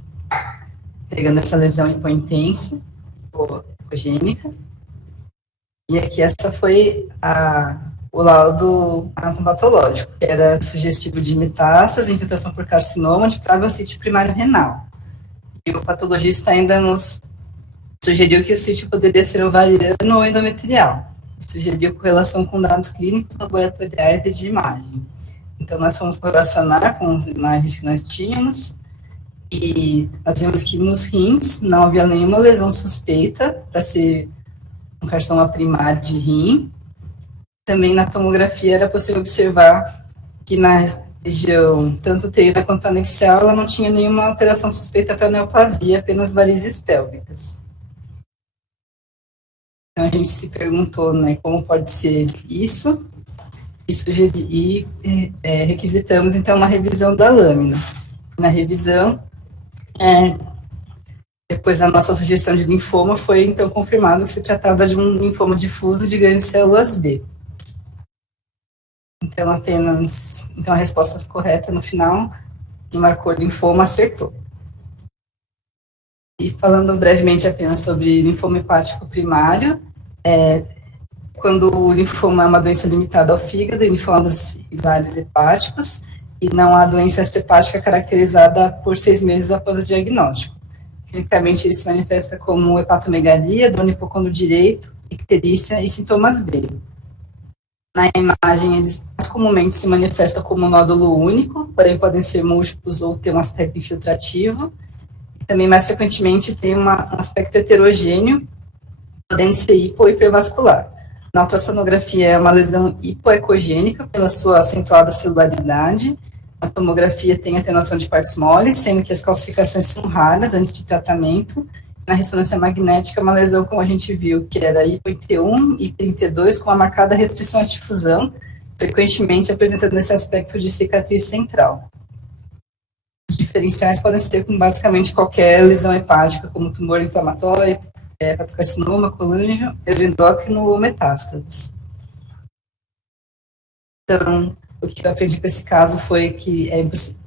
pegando essa lesão hipointensa, hipogênica, e aqui essa foi o laudo anatomopatológico, que era sugestivo de metástase, infiltração por carcinoma de próprio sítio primário renal. E o patologista ainda nos sugeriu que o sítio poderia ser ovariano ou endometrial. Sugeriu correlação com dados clínicos, laboratoriais e de imagem. Então, nós fomos correlacionar com as imagens que nós tínhamos, e nós vimos que nos rins não havia nenhuma lesão suspeita para ser um carcinoma primário de rim, Também na tomografia era possível observar que na região, tanto uterina quanto anexial, ela não tinha nenhuma alteração suspeita para neoplasia, apenas varizes pélvicas. Então a gente se perguntou, né, como pode ser isso, e requisitamos então uma revisão da lâmina. Na revisão, depois da nossa sugestão de linfoma, foi então confirmado que se tratava de um linfoma difuso de grandes células B. Então, a resposta correta no final, quem marcou linfoma acertou. E falando brevemente apenas sobre linfoma hepático primário, quando o linfoma é uma doença limitada ao fígado, linfomas hilares hepáticos, e não há doença extrahepática caracterizada por 6 meses após o diagnóstico. Clinicamente, ele se manifesta como hepatomegalia, dor no hipocôndrio direito, icterícia e sintomas breves. Na imagem, eles mais comumente se manifestam como um nódulo único, porém podem ser múltiplos ou ter um aspecto infiltrativo. E também, mais frequentemente, tem um aspecto heterogêneo, podendo ser hipo ou hipervascular. Na ultrassonografia, é uma lesão hipoecogênica pela sua acentuada celularidade. Na tomografia, tem atenuação de partes moles, sendo que as calcificações são raras antes de tratamento. Na ressonância magnética, uma lesão, como a gente viu, que era hipo em T1 e em T2, com uma marcada restrição à difusão, frequentemente apresentando esse aspecto de cicatriz central. Os diferenciais podem ser com basicamente qualquer lesão hepática, como tumor inflamatório, hepatocarcinoma, colangio, neuroendócrino ou metástases. Então, o que eu aprendi com esse caso foi que é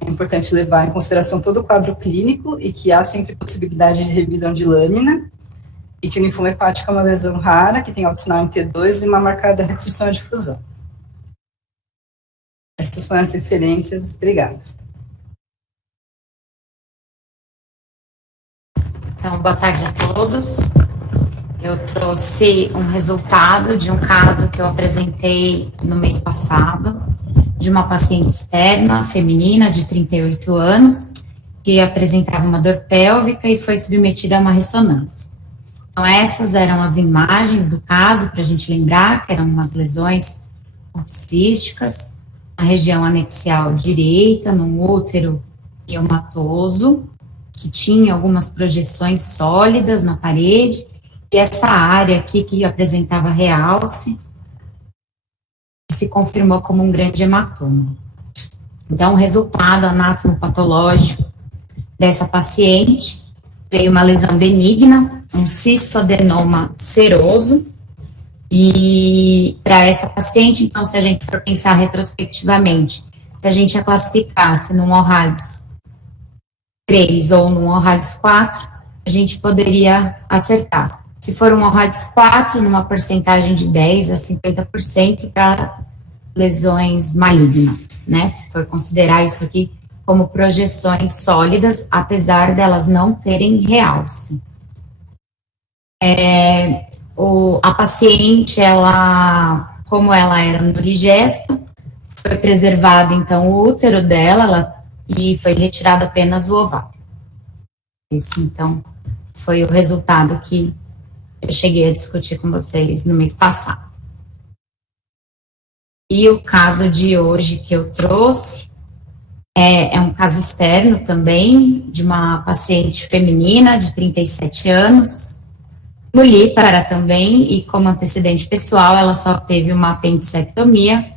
importante levar em consideração todo o quadro clínico e que há sempre possibilidade de revisão de lâmina e que o linfoma hepático é uma lesão rara, que tem autossinal em T2 e uma marcada restrição à difusão. Essas foram as referências. Obrigada. Então, boa tarde a todos. Eu trouxe um resultado de um caso que eu apresentei no mês passado, de uma paciente externa, feminina, de 38 anos, que apresentava uma dor pélvica e foi submetida a uma ressonância. Então, essas eram as imagens do caso, para a gente lembrar, que eram umas lesões císticas, na região anexial direita, no útero miomatoso, que tinha algumas projeções sólidas na parede, e essa área aqui que apresentava realce, se confirmou como um grande hematoma. Então, o resultado anatomopatológico dessa paciente veio uma lesão benigna, um cistoadenoma seroso, e para essa paciente, então, se a gente for pensar retrospectivamente, se a gente a classificasse num OHADS 3 ou num OHADS 4, a gente poderia acertar. Se for um OHADS 4, numa porcentagem de 10% a 50% para lesões malignas, né? Se for considerar isso aqui como projeções sólidas, apesar delas não terem realce. A paciente, como ela era nurigesta, foi preservado, então, o útero dela, e foi retirado apenas o ovário. Esse, então, foi o resultado que eu cheguei a discutir com vocês no mês passado. E o caso de hoje que eu trouxe é um caso externo também, de uma paciente feminina de 37 anos, mulípara também, e como antecedente pessoal, ela só teve uma apendicectomia,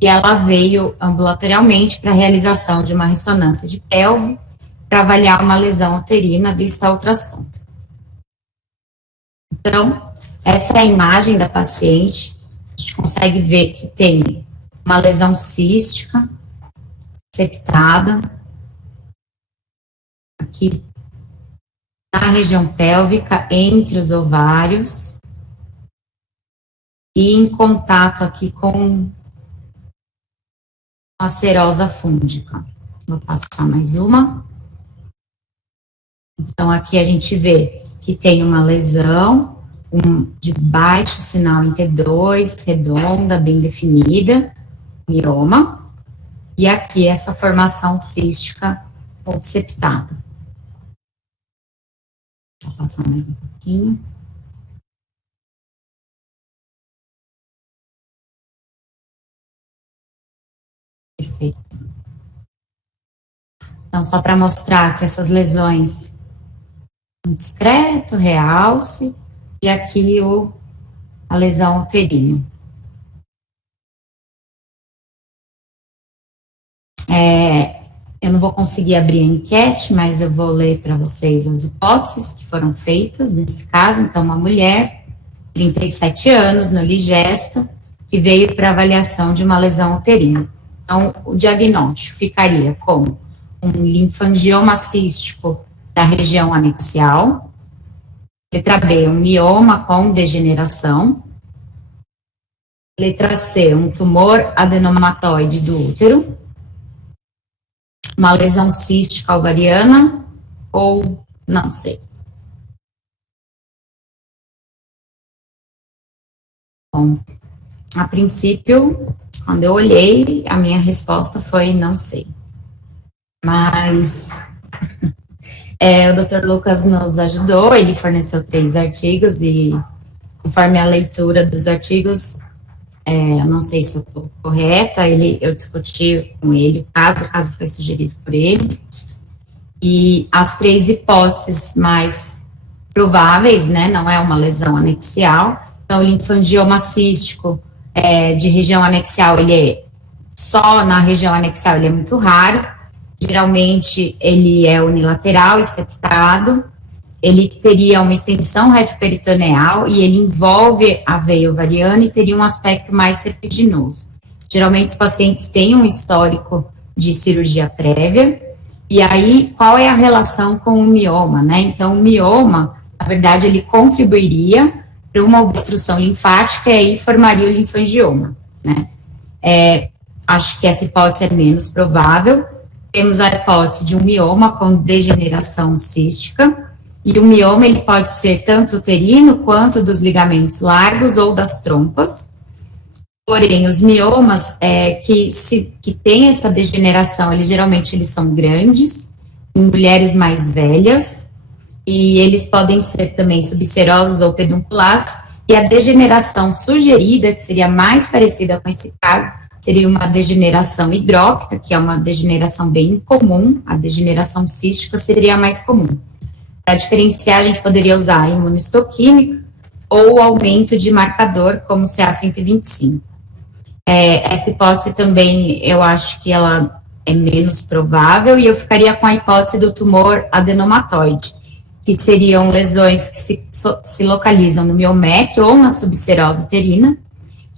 e ela veio ambulatorialmente para a realização de uma ressonância de pelve, para avaliar uma lesão uterina vista a ultrassom. Então, essa é a imagem da paciente. A gente consegue ver que tem uma lesão cística, septada, aqui na região pélvica, entre os ovários, e em contato aqui com a serosa fúngica. Vou passar mais uma. Então, aqui a gente vê que tem uma lesão de baixo sinal em T2, redonda, bem definida, mioma, e aqui essa formação cística multiseptada. Vou passar mais um pouquinho. feita. Então, só para mostrar que essas lesões, um discreto realce, e aqui a lesão uterina. Eu não vou conseguir abrir a enquete, mas eu vou ler para vocês as hipóteses que foram feitas nesse caso. Então, uma mulher, 37 anos, no Ligesto, que veio para avaliação de uma lesão uterina. Então, o diagnóstico ficaria como um linfangioma cístico da região anexial. Letra B, um mioma com degeneração. Letra C, um tumor adenomatoide do útero. Uma lesão cística ovariana ou não sei. Bom, a princípio, quando eu olhei, a minha resposta foi não sei. Mas o Dr. Lucas nos ajudou, ele forneceu 3 artigos e conforme a leitura dos artigos, eu não sei se eu estou correta, eu discuti com ele o caso foi sugerido por ele, e as 3 hipóteses mais prováveis, né, não é uma lesão anexial, então o linfangioma cístico de região anexial, ele é só na região anexial, ele é muito raro, geralmente ele é unilateral e septado, ele teria uma extensão retroperitoneal e ele envolve a veia ovariana e teria um aspecto mais serpiginoso. Geralmente os pacientes têm um histórico de cirurgia prévia, e aí qual é a relação com o mioma, né? Então o mioma, na verdade, ele contribuiria para uma obstrução linfática e aí formaria o linfangioma, né? Acho que essa hipótese é menos provável. Temos a hipótese de um mioma com degeneração cística, e o mioma ele pode ser tanto uterino quanto dos ligamentos largos ou das trompas. Porém, os miomas que têm essa degeneração, geralmente são grandes, em mulheres mais velhas, e eles podem ser também subserosos ou pedunculados, e a degeneração sugerida, que seria mais parecida com esse caso, seria uma degeneração hidrópica, que é uma degeneração bem comum, a degeneração cística seria a mais comum. Para diferenciar, a gente poderia usar a imunistoquímica ou aumento de marcador, como CA125. Essa hipótese também, eu acho que ela é menos provável, e eu ficaria com a hipótese do tumor adenomatoide, que seriam lesões que se localizam no miométrio ou na subserose uterina.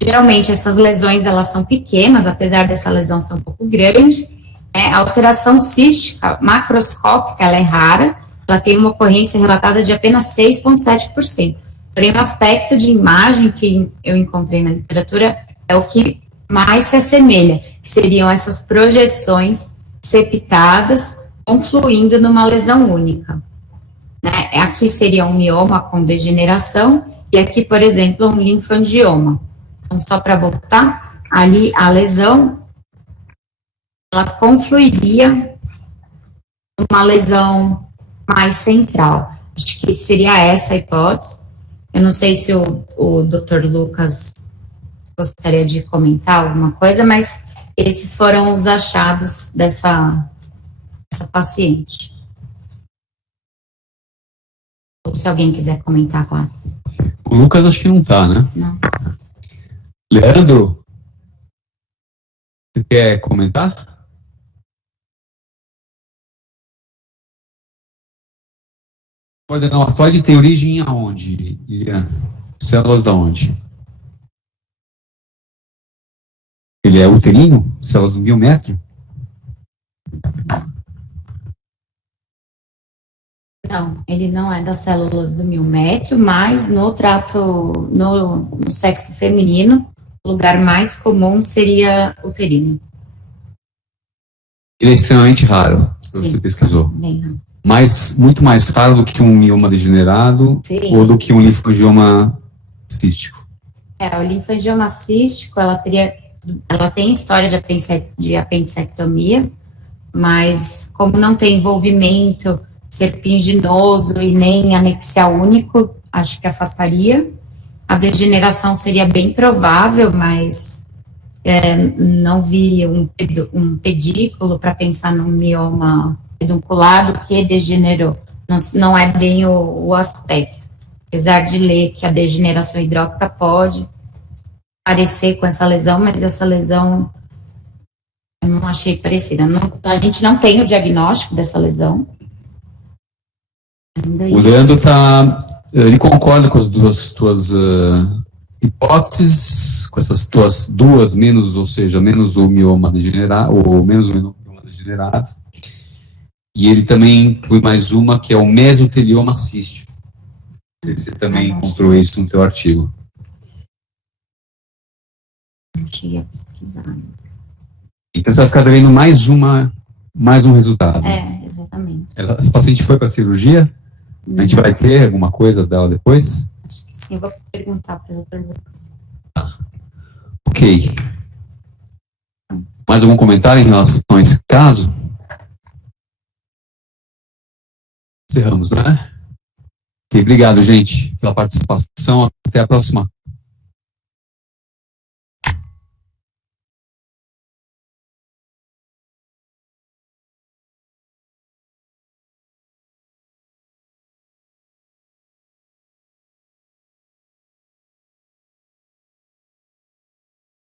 Geralmente, essas lesões, elas são pequenas, apesar dessa lesão ser um pouco grande. A alteração cística macroscópica, ela é rara, ela tem uma ocorrência relatada de apenas 6,7%. Porém, o aspecto de imagem que eu encontrei na literatura é o que mais se assemelha, que seriam essas projeções septadas confluindo numa lesão única. Aqui seria um mioma com degeneração, e aqui, por exemplo, um linfangioma. Então, só para voltar, ali a lesão, ela confluiria numa lesão mais central. Acho que seria essa a hipótese. Eu não sei se o Dr. Lucas gostaria de comentar alguma coisa, mas esses foram os achados dessa paciente. Ou se alguém quiser comentar, claro. O Lucas acho que não tá, né? Não. Leandro, você quer comentar? O adenomatoide tem origem aonde, Lilian? Células da onde? Ele é uterino? Células do miométrio? Não, ele não é das células do miométrio, mas no sexo feminino, o lugar mais comum seria uterino. Ele é extremamente raro, Sim, você pesquisou. bem raro. Muito mais raro do que um mioma degenerado. Sim. Ou do que um linfangioma cístico. O linfangioma cístico, ela tem história de apendicectomia, mas como não tem envolvimento serpinginoso e nem anexial único, acho que afastaria. A degeneração seria bem provável, mas não vi um pedículo para pensar no mioma pedunculado que degenerou. Não é bem o aspecto. Apesar de ler que a degeneração hidrópica pode parecer com essa lesão, mas essa lesão eu não achei parecida. A gente não tem o diagnóstico dessa lesão. O Leandro ele concorda com as tuas hipóteses, com essas tuas duas menos, ou seja, menos o mioma degenerado, ou menos o mioma degenerado. E ele também põe mais uma, que é o mesotelioma cístico. Você também mostrou isso no teu artigo. Não tinha pesquisado. Então você vai ficar devendo mais um resultado. Exatamente. Essa paciente foi para cirurgia? A gente vai ter alguma coisa dela depois? Acho que sim, vou perguntar para o Dr. Lucas. Ok. Mais algum comentário em relação a esse caso? Encerramos, né? Ok, obrigado, gente, pela participação. Até a próxima